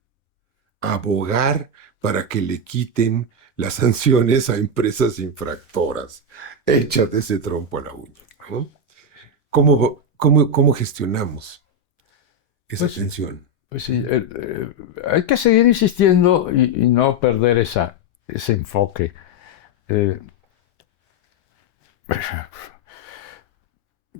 a abogar para que le quiten las sanciones a empresas infractoras. Échate ese trompo a la uña, ¿no? ¿Cómo gestionamos esa Pues, tensión? pues sí, hay que seguir insistiendo y no perder ese enfoque. Eh,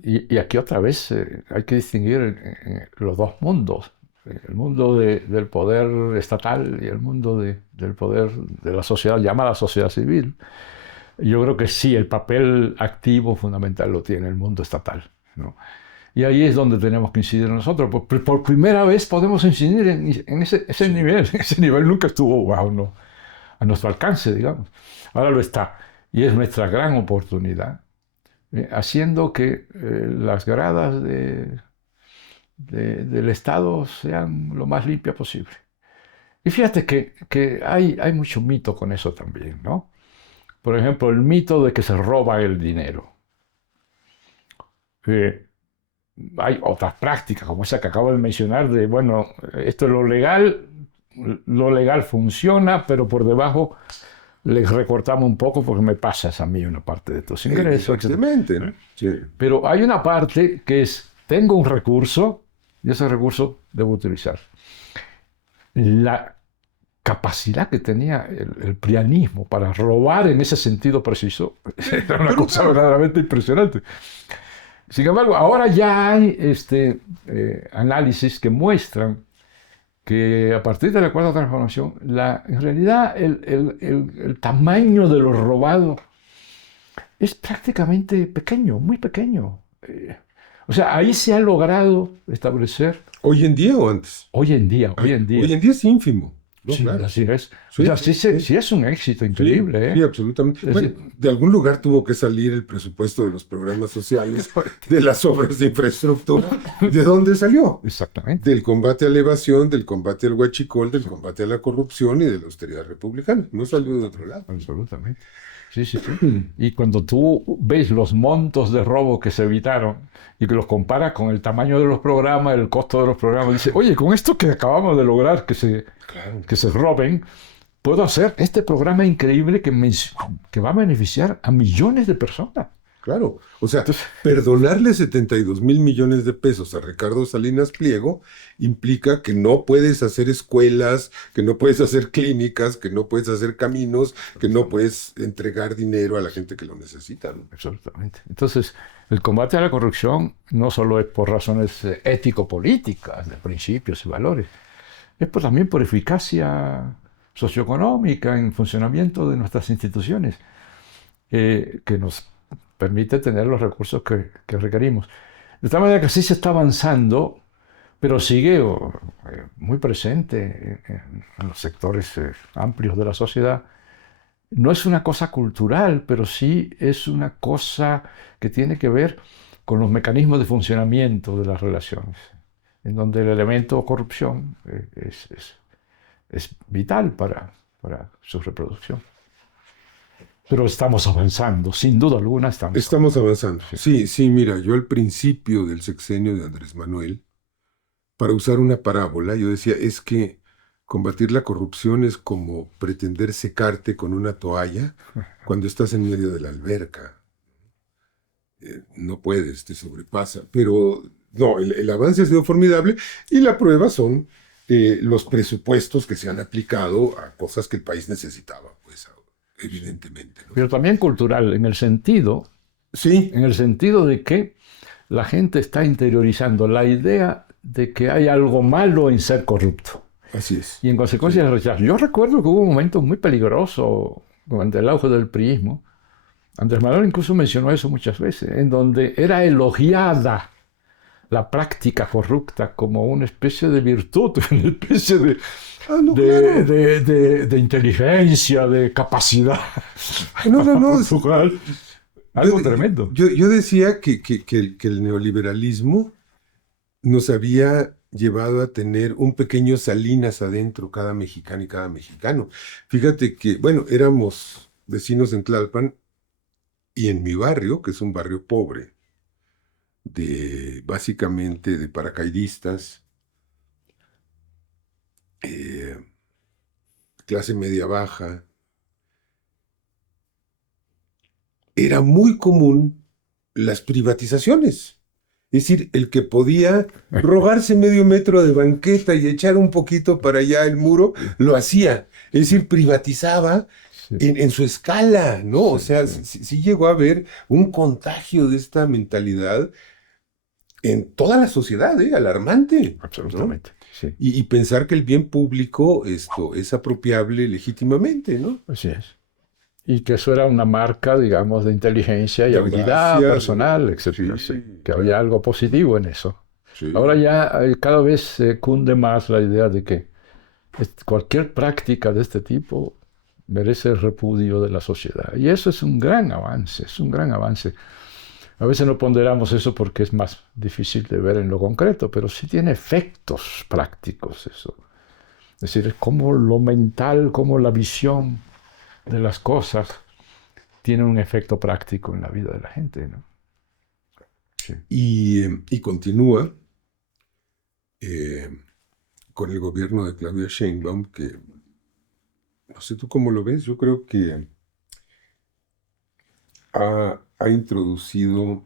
y aquí otra vez hay que distinguir en los dos mundos, el mundo del poder estatal y el mundo del poder de la sociedad, llamada sociedad civil. Yo creo que sí, el papel activo fundamental lo tiene el mundo estatal, ¿no? Y ahí es donde tenemos que incidir nosotros. Por primera vez podemos incidir en ese Sí, nivel. Ese nivel nunca estuvo a nuestro alcance, digamos. Ahora lo está. Y es nuestra gran oportunidad, haciendo que las gradas del Estado sean lo más limpias posible. Y fíjate que hay mucho mito con eso también, ¿no? Por ejemplo, el mito de que se roba el dinero. Eh, Hay otras prácticas, como esa que acabo de mencionar, de, bueno, esto es lo legal funciona, pero por debajo les recortamos un poco porque me pasas a mí una parte de estos ingresos, etc. exactamente, ¿no? Sí, Pero hay una parte que es, tengo un recurso y ese recurso debo utilizar. La capacidad que tenía el prianismo para robar en ese sentido preciso era una cosa brutal. verdaderamente impresionante. Sin embargo, ahora ya hay análisis que muestran que a partir de la cuarta transformación, en realidad el tamaño de lo robado es prácticamente pequeño, muy pequeño. O sea, ahí se ha logrado establecer ¿Hoy en día o antes? hoy en día. Hoy en día es ínfimo, ¿no? Sí, Claro. así es. O Sí, sea, sí, sí, sí es un éxito sí, increíble, sí, ¿eh? absolutamente. Es Bueno, decir, de algún lugar tuvo que salir el presupuesto de los programas sociales, de las obras de infraestructura. ¿De dónde salió? exactamente. Del combate a la evasión, del combate al huachicol, del combate a la corrupción y de la austeridad republicana. No salió de otro lado. Absolutamente. Sí, sí, sí. Y cuando tú ves los montos de robo que se evitaron y que los comparas con el tamaño de los programas, el costo de los programas, dices, oye, con esto que acabamos de lograr Claro. que se roben, puedo hacer este programa increíble que va a beneficiar a millones de personas. Claro, o sea, Entonces, perdonarle 72.000 millones de pesos a Ricardo Salinas Pliego implica que no puedes hacer escuelas, que no puedes hacer clínicas, que no puedes hacer caminos, que no puedes entregar dinero a la gente que lo necesita, ¿no? absolutamente. Entonces, el combate a la corrupción no solo es por razones ético-políticas, de principios y valores, es también por eficacia socioeconómica en funcionamiento de nuestras instituciones, que nos permite tener los recursos que requerimos. De tal manera que sí se está avanzando, pero sigue muy presente en los sectores amplios de la sociedad. No es una cosa cultural, pero sí es una cosa que tiene que ver con los mecanismos de funcionamiento de las relaciones, en donde el elemento corrupción es vital para su reproducción. Pero estamos avanzando, sin duda alguna estamos Estamos avanzando. avanzando. Sí, sí, mira, yo al principio del sexenio de Andrés Manuel, para usar una parábola, yo decía, es que combatir la corrupción es como pretender secarte con una toalla cuando estás en medio de la alberca. No puedes, te sobrepasa. Pero no, el avance ha sido formidable y la prueba son los presupuestos que se han aplicado a cosas que el país necesitaba, pues evidentemente, ¿no? Pero también cultural, Sí, en el sentido de que la gente está interiorizando la idea de que hay algo malo en ser corrupto. así es. Y en consecuencia Sí, el rechazo. Yo recuerdo que hubo un momento muy peligroso durante el auge del priismo. Andrés Manuel incluso mencionó eso muchas veces, en donde era elogiada la práctica corrupta como una especie de virtud, una especie no, claro. de inteligencia, de capacidad No, no, para no. Portugal. Yo, Algo tremendo. yo decía que el neoliberalismo nos había llevado a tener un pequeño Salinas adentro, cada mexicano y cada mexicano. Fíjate que, bueno, éramos vecinos en Tlalpan y en mi barrio, que es un barrio pobre, básicamente de paracaidistas, eh, clase media baja, era muy común las privatizaciones. Es decir, el que podía rogarse medio metro de banqueta y echar un poquito para allá el muro, lo hacía. Es decir, privatizaba Sí, en su escala, ¿no? O sí, sea, sí, sí llegó a haber un contagio de esta mentalidad en toda la sociedad, alarmante, ¿no? absolutamente. Sí, Y pensar que el bien público es apropiable legítimamente, ¿no? así es. Y que eso era una marca, digamos, de inteligencia y De habilidad audacia, personal, etcétera. Sí, sí, que había claro, algo positivo en eso. Ahora sí. ya cada vez se cunde más la idea de que cualquier práctica de este tipo merece el repudio de la sociedad. Y eso es un gran avance, es un gran avance. A veces no ponderamos eso porque es más difícil de ver en lo concreto, pero sí tiene efectos prácticos eso. Es decir, es como lo mental, como la visión de las cosas tiene un efecto práctico en la vida de la gente, ¿no? Sí. Y continúa eh, con el gobierno de Claudia Sheinbaum, que no sé tú cómo lo ves, yo creo que ha introducido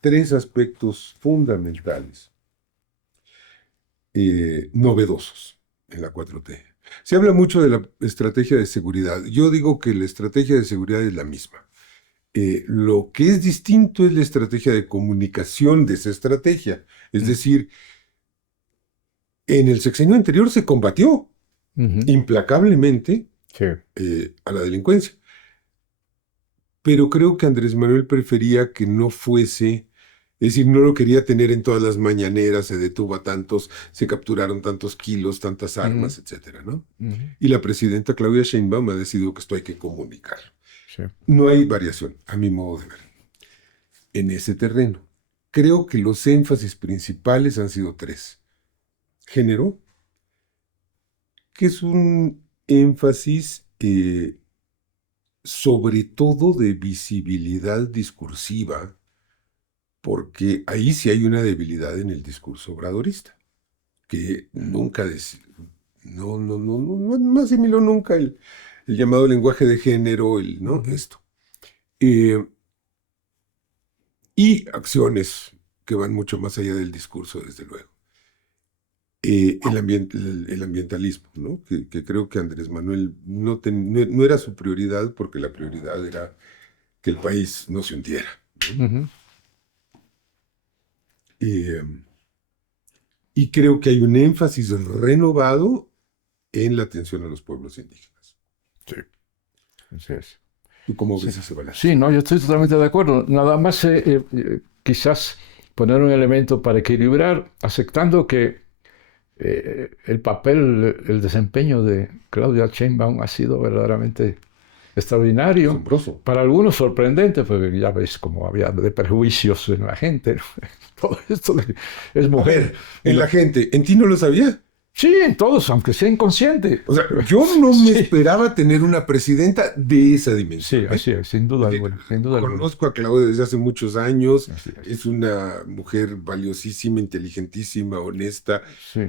tres aspectos fundamentales, novedosos en la 4T. Se habla mucho de la estrategia de seguridad. Yo digo que la estrategia de seguridad es la misma. Lo que es distinto es la estrategia de comunicación de esa estrategia. Es decir, en el sexenio anterior se combatió Ujú. implacablemente Sí. a la delincuencia. Pero creo que Andrés Manuel prefería que no fuese, es decir, no lo quería tener en todas las mañaneras, se detuvo a tantos, se capturaron tantos kilos, tantas Ujú. armas, etcétera, ¿no? Ujú. Y la presidenta Claudia Sheinbaum ha decidido que esto hay que comunicar. Sí. No hay variación, a mi modo de ver, en ese terreno. Creo que los énfasis principales han sido tres. Género, que es un énfasis sobre todo de visibilidad discursiva, porque ahí sí hay una debilidad en el discurso obradorista, que nunca no asimiló nunca el llamado lenguaje de género, ¿no? Ujú. Esto. Eh, y acciones que van mucho más allá del discurso, desde luego. El ambientalismo, ¿no? Que creo que Andrés Manuel no era su prioridad, porque la prioridad era que el país no se hundiera. Ujú. Eh, y creo que hay un énfasis renovado en la atención a los pueblos indígenas. Sí. Así es. ¿Tú cómo Sí. ves ese balance? Sí, no, yo estoy totalmente de acuerdo. Nada más quizás poner un elemento para equilibrar, aceptando que el papel, el desempeño de Claudia Sheinbaum ha sido verdaderamente extraordinario, Asombroso. para algunos sorprendente, porque ya ves cómo había de prejuicios en la gente, ¿no? Todo esto de que es A mujer. ver, en la gente, ¿en ti no lo sabía? Sí, en todos, aunque sea inconsciente. O sea, yo no me Sí, esperaba tener una presidenta de esa sí, dimensión, ¿eh? así es, sin duda Porque alguna, sin duda alguna. conozco a Claudia desde hace muchos años, Así es. es una mujer valiosísima, inteligentísima, honesta, Sí,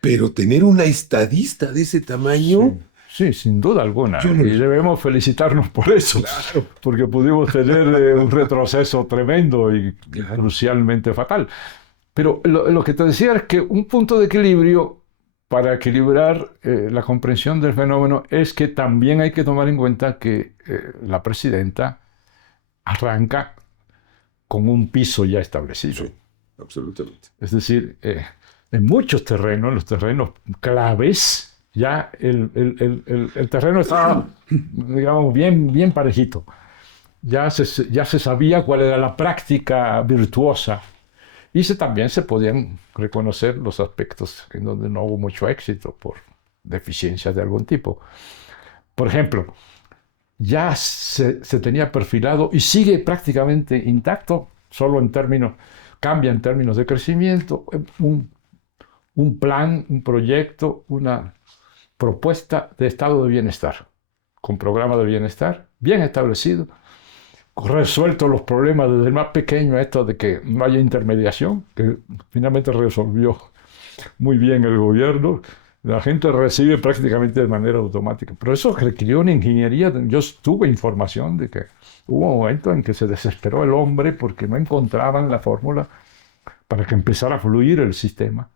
pero tener una estadista de ese sí, tamaño, sí, sin duda alguna. yo no Y lo... debemos felicitarnos por eso, Claro, porque pudimos tener un retroceso tremendo y claro. crucialmente fatal. Pero lo que te decía es que un punto de equilibrio para equilibrar la comprensión del fenómeno es que también hay que tomar en cuenta que la presidenta arranca con un piso ya establecido. Sí, absolutamente. Es decir, en muchos terrenos, los terrenos claves, ya el terreno estaba, digamos, bien, bien parejito. Ya se sabía cuál era la práctica virtuosa y también se podían reconocer los aspectos en donde no hubo mucho éxito por deficiencias de algún tipo. Por ejemplo, ya se tenía perfilado y sigue prácticamente intacto, solo en términos, cambia en términos de crecimiento, un plan, un proyecto, una propuesta de estado de bienestar, con programa de bienestar bien establecido, resuelto los problemas desde el más pequeño, esto de que no haya intermediación, que finalmente resolvió muy bien el gobierno, La gente recibe prácticamente de manera automática. Pero eso requirió una ingeniería. Yo tuve información de que hubo un momento en que se desesperó el hombre porque no encontraban la fórmula para que empezara a fluir el sistema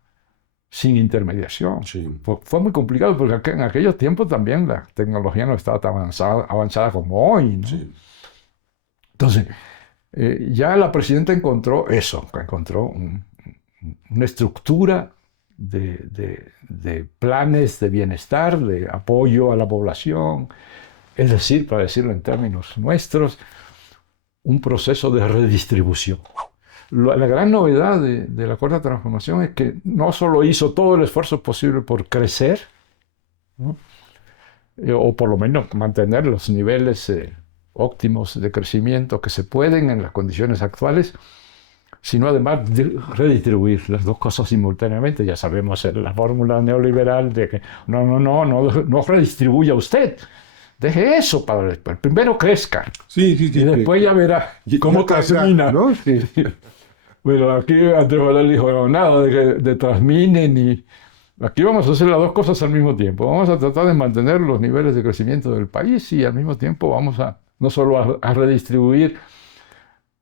sin intermediación. Sí. Fue muy complicado porque en aquellos tiempos también la tecnología no estaba tan avanzada como hoy, ¿no? Sí. Entonces, ya la presidenta encontró eso, encontró una estructura de planes de bienestar, de apoyo a la población, es decir, para decirlo en términos nuestros, un proceso de redistribución. La gran novedad de la Cuarta Transformación es que no solo hizo todo el esfuerzo posible por crecer, ¿no? O por lo menos mantener los niveles óptimos de crecimiento que se pueden en las condiciones actuales, sino además de redistribuir las dos cosas simultáneamente. Ya sabemos la fórmula neoliberal de que no redistribuya usted. Deje eso para después. Primero crezca. Sí, Y después ya verá cómo termina, ¿no? Sí. Bueno, aquí Andrés Manuel dijo, no, nada de transminen y aquí vamos a hacer las dos cosas al mismo tiempo. Vamos a tratar de mantener los niveles de crecimiento del país y al mismo tiempo vamos a no solo a redistribuir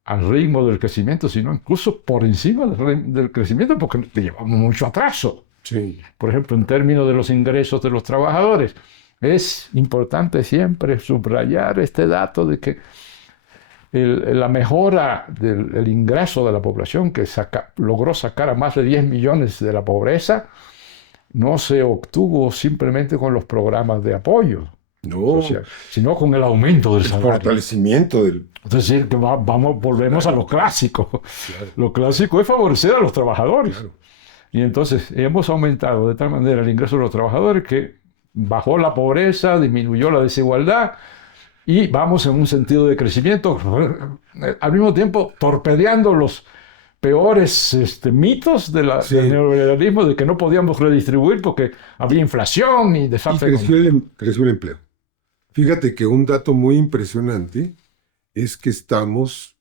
al ritmo del crecimiento, sino incluso por encima del crecimiento, porque llevamos mucho atraso. Sí. Por ejemplo, en términos de los ingresos de los trabajadores, es importante siempre subrayar este dato de que la mejora del ingreso de la población, que logró sacar a más de 10 millones de la pobreza, no se obtuvo simplemente con los programas de apoyo social, sino con el aumento del salario. Fortalecimiento del... Es decir, que volvemos a lo clásico. Claro. Lo clásico es favorecer a los trabajadores. Claro. Y entonces hemos aumentado de tal manera el ingreso de los trabajadores que bajó la pobreza, disminuyó la desigualdad y vamos en un sentido de crecimiento, al mismo tiempo torpedeando los peores mitos del neoliberalismo de que no podíamos redistribuir porque había inflación y desastre. Y creció el empleo. Fíjate que un dato muy impresionante es que estamos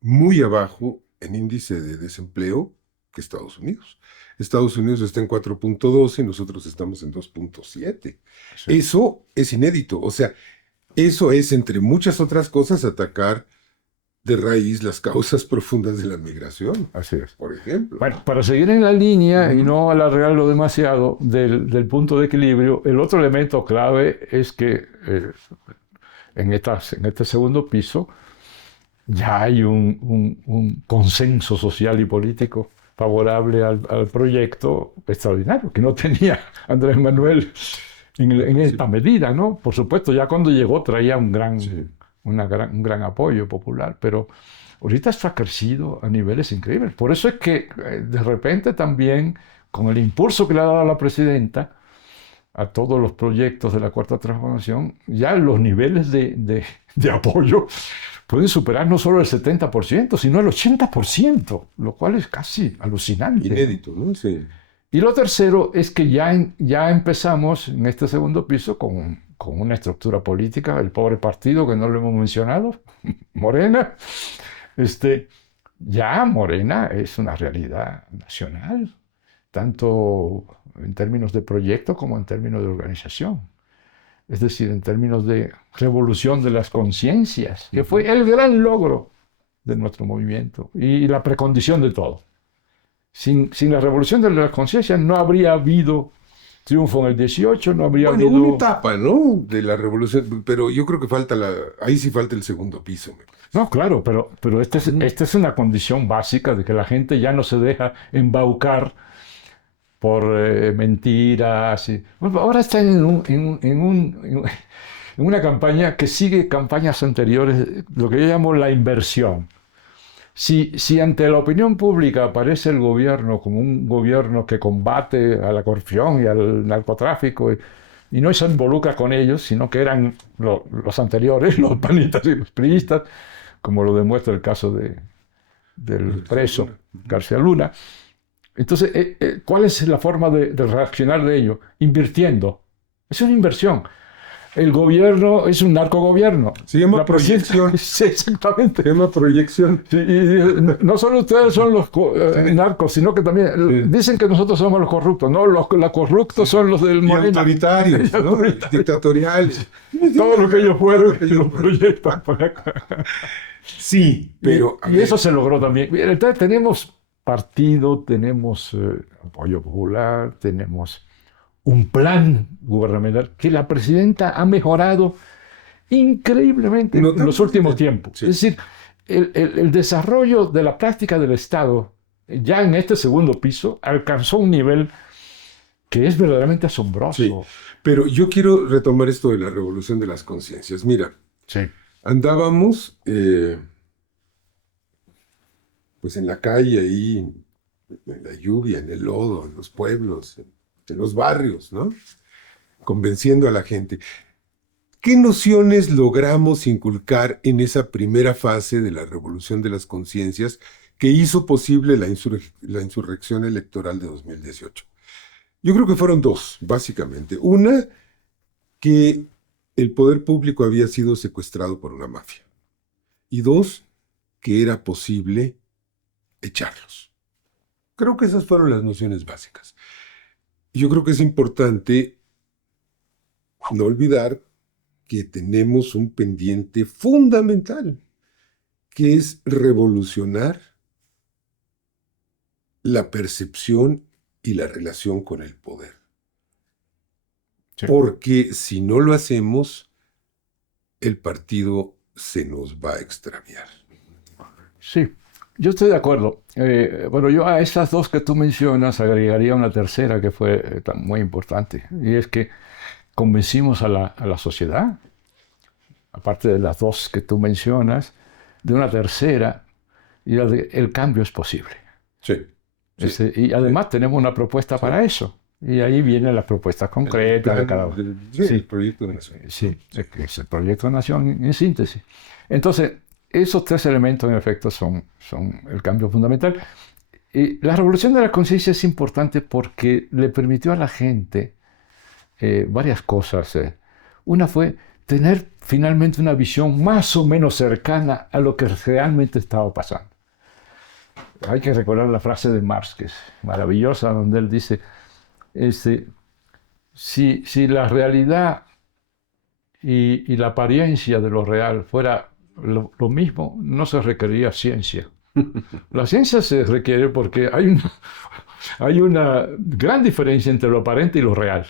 muy abajo en índice de desempleo que Estados Unidos. Estados Unidos está en 4.12 y nosotros estamos en 2.7. Sí. Eso es inédito. O sea, eso es, entre muchas otras cosas, atacar de raíz las causas profundas de la migración. Así es. Por ejemplo. Bueno, para seguir en la línea y no alargarlo demasiado del punto de equilibrio, el otro elemento clave es que en este segundo piso ya hay un consenso social y político favorable al proyecto extraordinario, que no tenía Andrés Manuel en esta medida, ¿no? Por supuesto, ya cuando llegó traía un gran apoyo popular, pero ahorita esto ha crecido a niveles increíbles. Por eso es que de repente también, con el impulso que le ha dado la presidenta a todos los proyectos de la Cuarta Transformación, ya los niveles de apoyo pueden superar no solo el 70%, sino el 80%, lo cual es casi alucinante. Inédito, ¿no? Sí. Y lo tercero es que ya empezamos en este segundo piso con una estructura política, el pobre partido que no lo hemos mencionado, Morena. Ya Morena es una realidad nacional, tanto en términos de proyecto como en términos de organización. Es decir, en términos de revolución de las conciencias, que fue el gran logro de nuestro movimiento y la precondición de todo. Sin la revolución de las conciencias no habría habido triunfo en el 18, no habría habido... una etapa, ¿no? De la revolución, pero yo creo que ahí sí falta el segundo piso. No, claro, pero esta es una condición básica de que la gente ya no se deja embaucar por mentiras. Bueno, ahora está en una campaña que sigue campañas anteriores, lo que yo llamo la inversión. Si ante la opinión pública aparece el gobierno como un gobierno que combate a la corrupción y al narcotráfico y no se involucra con ellos, sino que eran los anteriores, los panistas y los priistas, como lo demuestra el caso del preso García Luna. Entonces, ¿cuál es la forma de reaccionar de ello? Invirtiendo. Es una inversión. el gobierno es un narcogobierno. Se llama La presidencia- proyección. Sí, exactamente. Se llama proyección. Sí, y no solo ustedes son los narcos, sino que también Sí. dicen que nosotros somos los corruptos. No, los corruptos son los del Y Morena. autoritarios, Y ¿no? autoritarios. Dictatoriales. Todo lo que ellos fueron, Todo lo que ellos lo proyectan para acá. Sí, pero... a Y ver, eso se logró también. Entonces tenemos partido, tenemos apoyo popular, tenemos un plan gubernamental que la presidenta ha mejorado increíblemente en los Notablemente. últimos tiempos. Sí. Es decir, el desarrollo de la práctica del Estado, ya en este segundo piso, alcanzó un nivel que es verdaderamente asombroso. Sí. Pero yo quiero retomar esto de la revolución de las conciencias. Mira, Sí. andábamos pues en la calle ahí, en la lluvia, en el lodo, en los pueblos, en los barrios, ¿no? Convenciendo a la gente. ¿Qué nociones logramos inculcar en esa primera fase de la revolución de las conciencias que hizo posible la insurrección electoral de 2018? Yo creo que fueron dos, básicamente. Una, que el poder público había sido secuestrado por una mafia. Y dos, que era posible echarlos. Creo que esas fueron las nociones básicas. Yo creo que es importante no olvidar que tenemos un pendiente fundamental, que es revolucionar la percepción y la relación con el poder. Sí. Porque si no lo hacemos, el partido se nos va a extraviar. Sí, yo estoy de acuerdo. Bueno, yo a esas dos que tú mencionas agregaría una tercera que fue muy importante, y es que convencimos a la sociedad, aparte de las dos que tú mencionas, de una tercera, y la de el cambio es posible. Sí. Sí. Y además tenemos una propuesta para eso, y ahí vienen las propuestas concretas de cada uno. Sí, el proyecto de nación. Sí, es el proyecto de nación en síntesis. Entonces, esos tres elementos en efecto son el cambio fundamental. Y la revolución de la conciencia es importante porque le permitió a la gente varias cosas. Una fue tener finalmente una visión más o menos cercana a lo que realmente estaba pasando. Hay que recordar la frase de Marx, que es maravillosa, donde él dice, si la realidad y la apariencia de lo real fuera lo mismo, no se requeriría ciencia. La ciencia se requiere porque hay una gran diferencia entre lo aparente y lo real.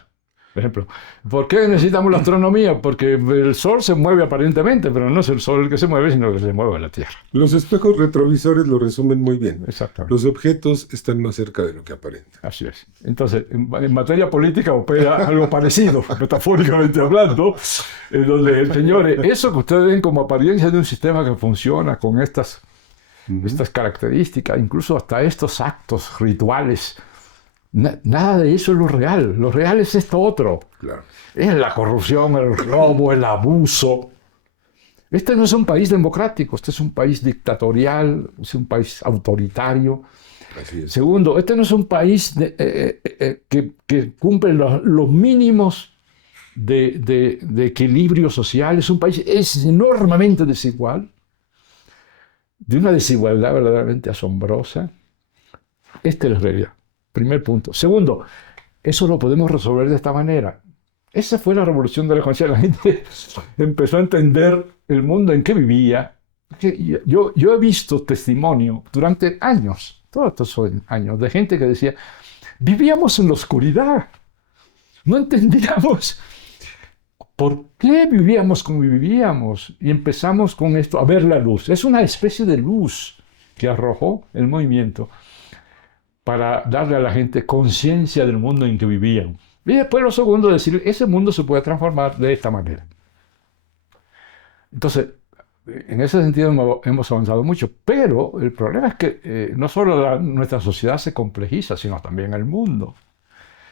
Por ejemplo, ¿por qué necesitamos la astronomía? Porque el Sol se mueve aparentemente, pero no es el Sol el que se mueve, sino que se mueve la Tierra. Los espejos retrovisores lo resumen muy bien. Exactamente. Los objetos están más cerca de lo que aparentan. Así es. Entonces, en materia política opera algo parecido, metafóricamente hablando, en donde, señores, eso que ustedes ven como apariencia de un sistema que funciona con estas características, incluso hasta estos actos rituales, nada de eso es lo real. Lo real es esto otro. Claro. Es la corrupción, el robo, el abuso. Este no es un país democrático, este es un país dictatorial, es un país autoritario. Así es. Segundo, este no es un país que cumple los mínimos de equilibrio social, es un país enormemente desigual, de una desigualdad verdaderamente asombrosa. Esta es la realidad. Primer punto. Segundo, eso lo podemos resolver de esta manera. Esa fue la revolución de la conciencia. La gente empezó a entender el mundo en que vivía. Yo he visto testimonio durante años, todos estos años, de gente que decía, vivíamos en la oscuridad. No entendíamos por qué vivíamos como vivíamos. Y empezamos con esto a ver la luz. Es una especie de luz que arrojó el movimiento para darle a la gente conciencia del mundo en que vivían. Y después lo segundo, decir, ese mundo se puede transformar de esta manera. Entonces, en ese sentido hemos avanzado mucho, pero el problema es que no solo nuestra sociedad se complejiza, sino también el mundo.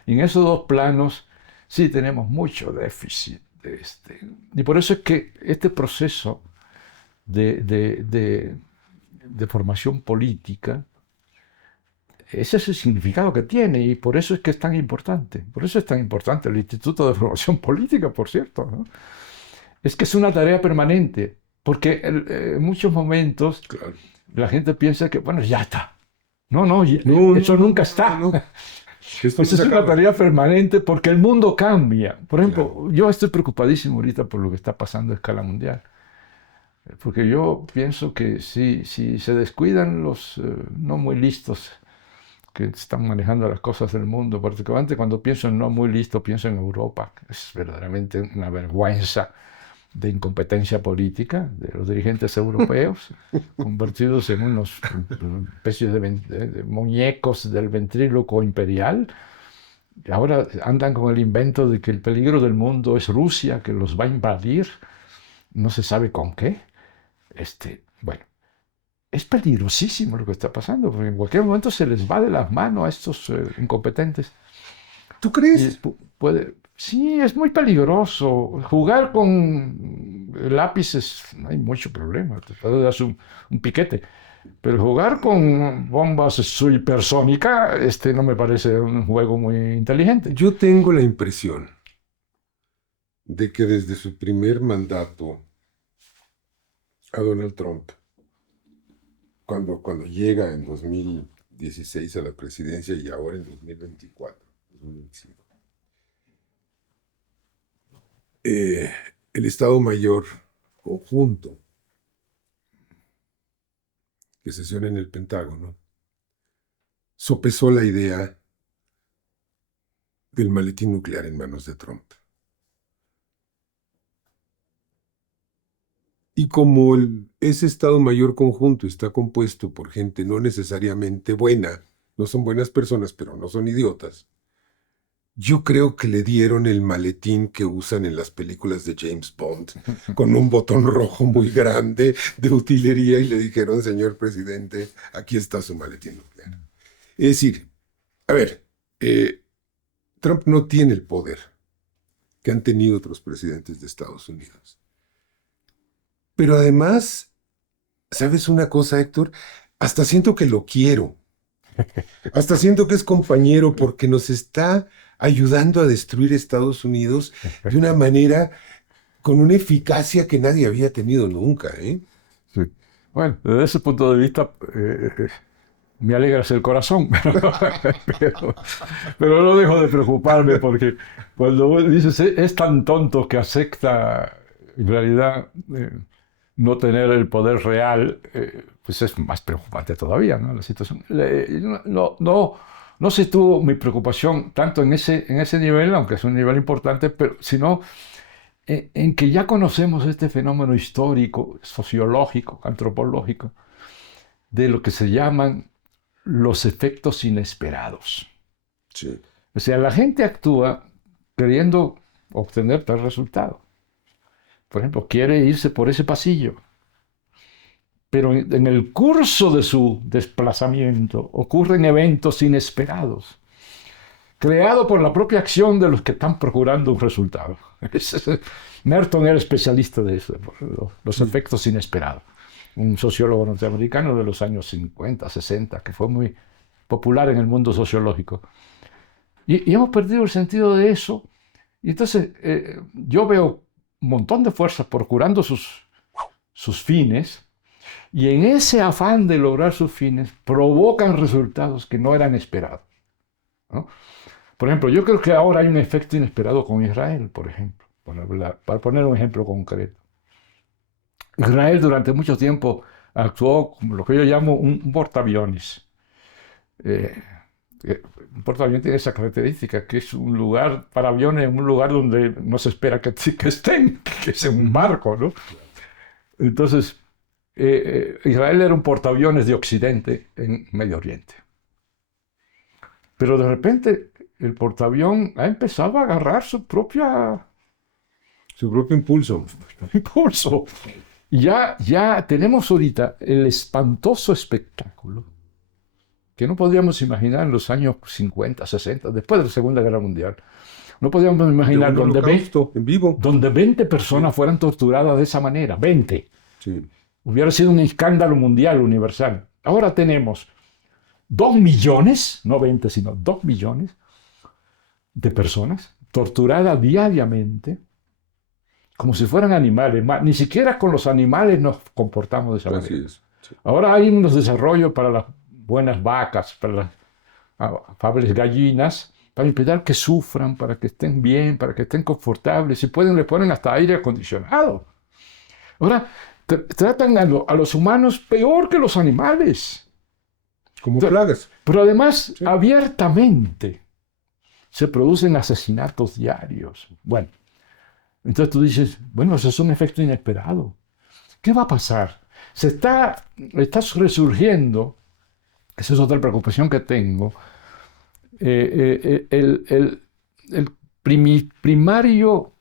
Y en esos dos planos sí tenemos mucho déficit. Y por eso es que este proceso de formación política ese es el significado que tiene y por eso es que es tan importante. Por eso es tan importante el Instituto de Formación Política, por cierto, ¿no? Es que es una tarea permanente, porque en muchos momentos Claro. la gente piensa que, bueno, ya está. No, no, No, eso no, nunca no, está. no, no. Esto no Esa se es una acaba. tarea permanente porque el mundo cambia. Por ejemplo, Claro. yo estoy preocupadísimo ahorita por lo que está pasando a escala mundial. Porque yo pienso que si se descuidan los no muy listos que están manejando las cosas del mundo, particularmente cuando pienso en no muy listo, pienso en Europa. Es verdaderamente una vergüenza de incompetencia política de los dirigentes europeos, convertidos en unos especies de muñecos del ventríloco imperial. Y ahora andan con el invento de que el peligro del mundo es Rusia, que los va a invadir, no se sabe con qué. Bueno, es peligrosísimo lo que está pasando, porque en cualquier momento se les va de las manos a estos incompetentes. ¿Tú Y crees? sí, es muy peligroso. Jugar con lápices, no hay mucho problema, te puede dar un piquete. Pero jugar con bombas hipersónicas, no me parece un juego muy inteligente. Yo tengo la impresión de que desde su primer mandato a Donald Trump, cuando llega en 2016 a la presidencia y ahora en 2024, 2025, el Estado Mayor conjunto que sesiona en el Pentágono sopesó la idea del maletín nuclear en manos de Trump. Y como ese Estado Mayor conjunto está compuesto por gente no necesariamente buena, no son buenas personas, pero no son idiotas, yo creo que le dieron el maletín que usan en las películas de James Bond, con un botón rojo muy grande de utilería y le dijeron, señor presidente, aquí está su maletín nuclear. Es decir, a ver, Trump no tiene el poder que han tenido otros presidentes de Estados Unidos. Pero además, ¿sabes una cosa, Héctor? Hasta siento que lo quiero. Hasta siento que es compañero porque nos está ayudando a destruir Estados Unidos de una manera, con una eficacia que nadie había tenido nunca, ¿eh? Sí. Bueno, desde ese punto de vista, me alegras el corazón, pero no dejo de preocuparme porque cuando vos dices es tan tonto que acepta en realidad no tener el poder real, pues es más preocupante todavía, ¿no? La situación. No sitúo mi preocupación tanto en ese nivel, aunque es un nivel importante, pero sino en que ya conocemos este fenómeno histórico, sociológico, antropológico, de lo que se llaman los efectos inesperados. Sí. O sea, la gente actúa queriendo obtener tal resultado. Por ejemplo, quiere irse por ese pasillo, pero en el curso de su desplazamiento ocurren eventos inesperados, creados por la propia acción de los que están procurando un resultado. Merton era especialista de eso, los efectos inesperados. Un sociólogo norteamericano de los años 50, 60, que fue muy popular en el mundo sociológico. Y hemos perdido el sentido de eso. Y entonces yo veo un montón de fuerzas procurando sus fines, y en ese afán de lograr sus fines provocan resultados que no eran esperados, ¿no? Por ejemplo, yo creo que ahora hay un efecto inesperado con Israel, por ejemplo, para poner un ejemplo concreto. Israel durante mucho tiempo actuó como lo que yo llamo un portaaviones. Un portaaviones tiene esa característica, que es un lugar para aviones, un lugar donde no se espera que estén, que es un barco, ¿no? Entonces, Israel era un portaaviones de Occidente en Medio Oriente. Pero de repente el portaavión ha empezado a agarrar su propio impulso. Y ya tenemos ahorita el espantoso espectáculo que no podíamos imaginar en los años 50, 60, después de la Segunda Guerra Mundial. No podíamos imaginar donde 20 personas fueran torturadas de esa manera. 20. Sí. Hubiera sido un escándalo mundial, universal. Ahora tenemos 2 millones, no 20, sino 2 millones de personas torturadas diariamente como si fueran animales. Ni siquiera con los animales nos comportamos de esa Así manera. es. Sí. Ahora hay unos desarrollos para las buenas vacas, para las afables gallinas, para impedir que sufran, para que estén bien, para que estén confortables. Si pueden, le ponen hasta aire acondicionado. Ahora, tratan a los humanos peor que los animales. Como plagas. Pero además, Sí. abiertamente, se producen asesinatos diarios. Bueno, entonces tú dices, bueno, eso es un efecto inesperado. ¿Qué va a pasar? Está resurgiendo, esa es otra preocupación que tengo, el primario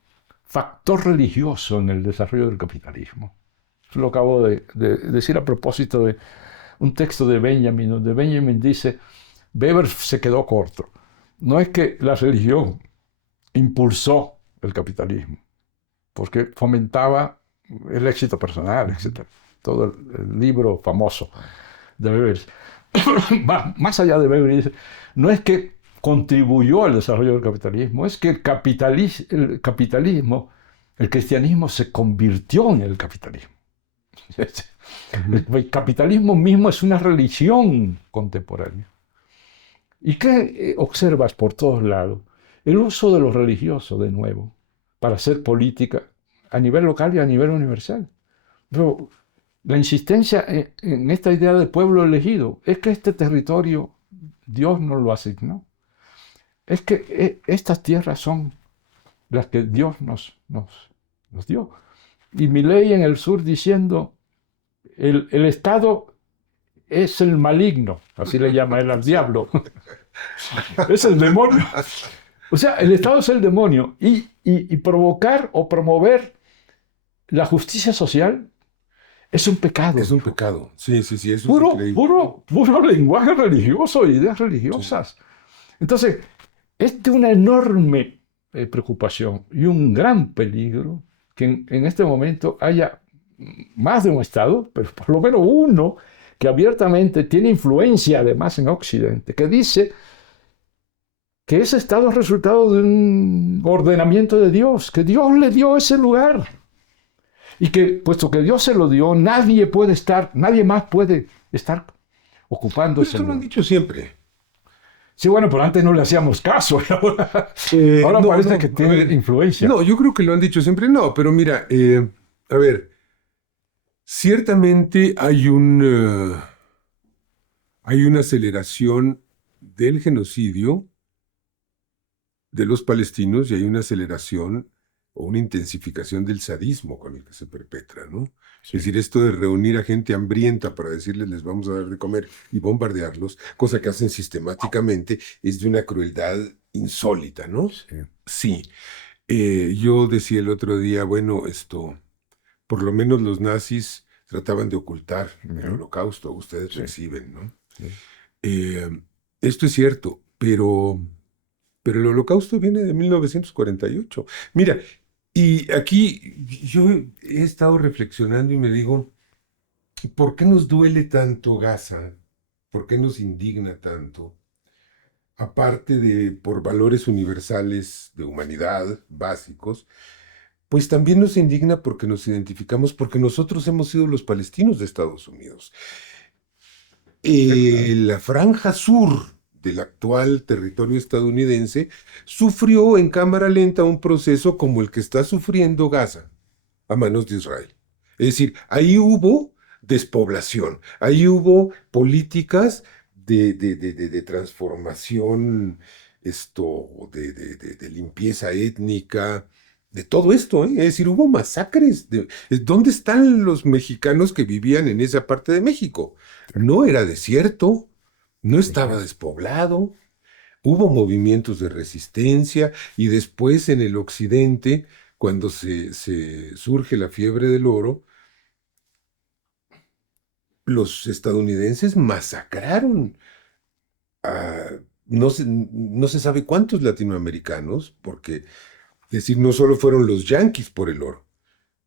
factor religioso en el desarrollo del capitalismo. Eso lo acabo de decir a propósito de un texto de Benjamin, donde Benjamin dice, Weber se quedó corto. No es que la religión impulsó el capitalismo, porque fomentaba el éxito personal, etc. Todo el libro famoso de Weber. Más allá de Weber, dice, no es que contribuyó al desarrollo del capitalismo, es que el cristianismo se convirtió en el capitalismo. El capitalismo mismo es una religión contemporánea. ¿Y qué observas por todos lados? El uso de lo religioso, de nuevo, para hacer política a nivel local y a nivel universal. Pero la insistencia en esta idea de pueblo elegido es que este territorio Dios nos lo asignó. Es que estas tierras son las que Dios nos dio. Y Milei en el sur diciendo, el Estado es el maligno, así le llama él al diablo. Es el demonio. O sea, el Estado es el demonio. Y provocar o promover la justicia social es un pecado. Es un pecado. Sí, eso es increíble. Puro lenguaje religioso, ideas religiosas. Sí. Entonces, es de una enorme preocupación y un gran peligro que en este momento haya más de un Estado, pero por lo menos uno que abiertamente tiene influencia además en Occidente, que dice que ese Estado es resultado de un ordenamiento de Dios, que Dios le dio ese lugar. Y que, puesto que Dios se lo dio, nadie más puede estar ocupando ese lugar. Esto lo han dicho siempre. Sí, bueno, pero antes no le hacíamos caso. Ahora parece que tiene influencia. No, yo creo que lo han dicho siempre. No, pero mira, a ver, ciertamente hay una aceleración del genocidio de los palestinos y hay una aceleración o una intensificación del sadismo con el que se perpetra, ¿no? Sí. Es decir, esto de reunir a gente hambrienta para decirles les vamos a dar de comer y bombardearlos, cosa que hacen sistemáticamente, es de una crueldad insólita, ¿no? Sí. Yo decía el otro día, bueno, por lo menos los nazis trataban de ocultar el holocausto, ustedes reciben, ¿no? Sí. Esto es cierto, pero el holocausto viene de 1948. Mira, y aquí yo he estado reflexionando y me digo, ¿por qué nos duele tanto Gaza? ¿Por qué nos indigna tanto? Aparte de por valores universales de humanidad básicos, pues también nos indigna porque nos identificamos, porque nosotros hemos sido los palestinos de Estados Unidos. La franja sur del actual territorio estadounidense, sufrió en cámara lenta un proceso como el que está sufriendo Gaza a manos de Israel. Es decir, ahí hubo despoblación, ahí hubo políticas de transformación, de limpieza étnica, de todo esto, ¿eh? Es decir, hubo masacres. ¿Dónde están los mexicanos que vivían en esa parte de México? No era desierto. No estaba despoblado, hubo movimientos de resistencia y después en el occidente, cuando se surge la fiebre del oro, los estadounidenses masacraron a no se sabe cuántos latinoamericanos, porque, es decir, no solo fueron los yanquis por el oro,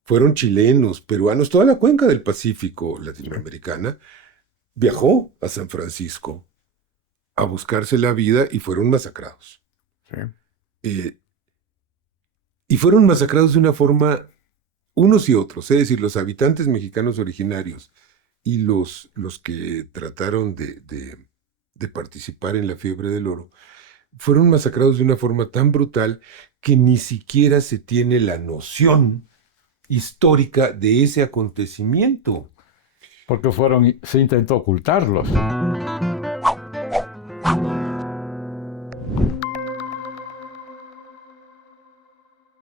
fueron chilenos, peruanos, toda la cuenca del Pacífico latinoamericana viajó a San Francisco a buscarse la vida y fueron masacrados. Sí. Eh, y fueron masacrados de una forma, unos y otros, es decir, los habitantes mexicanos originarios y los que trataron de participar en la fiebre del oro, fueron masacrados de una forma tan brutal que ni siquiera se tiene la noción histórica de ese acontecimiento. Porque se intentó ocultarlos.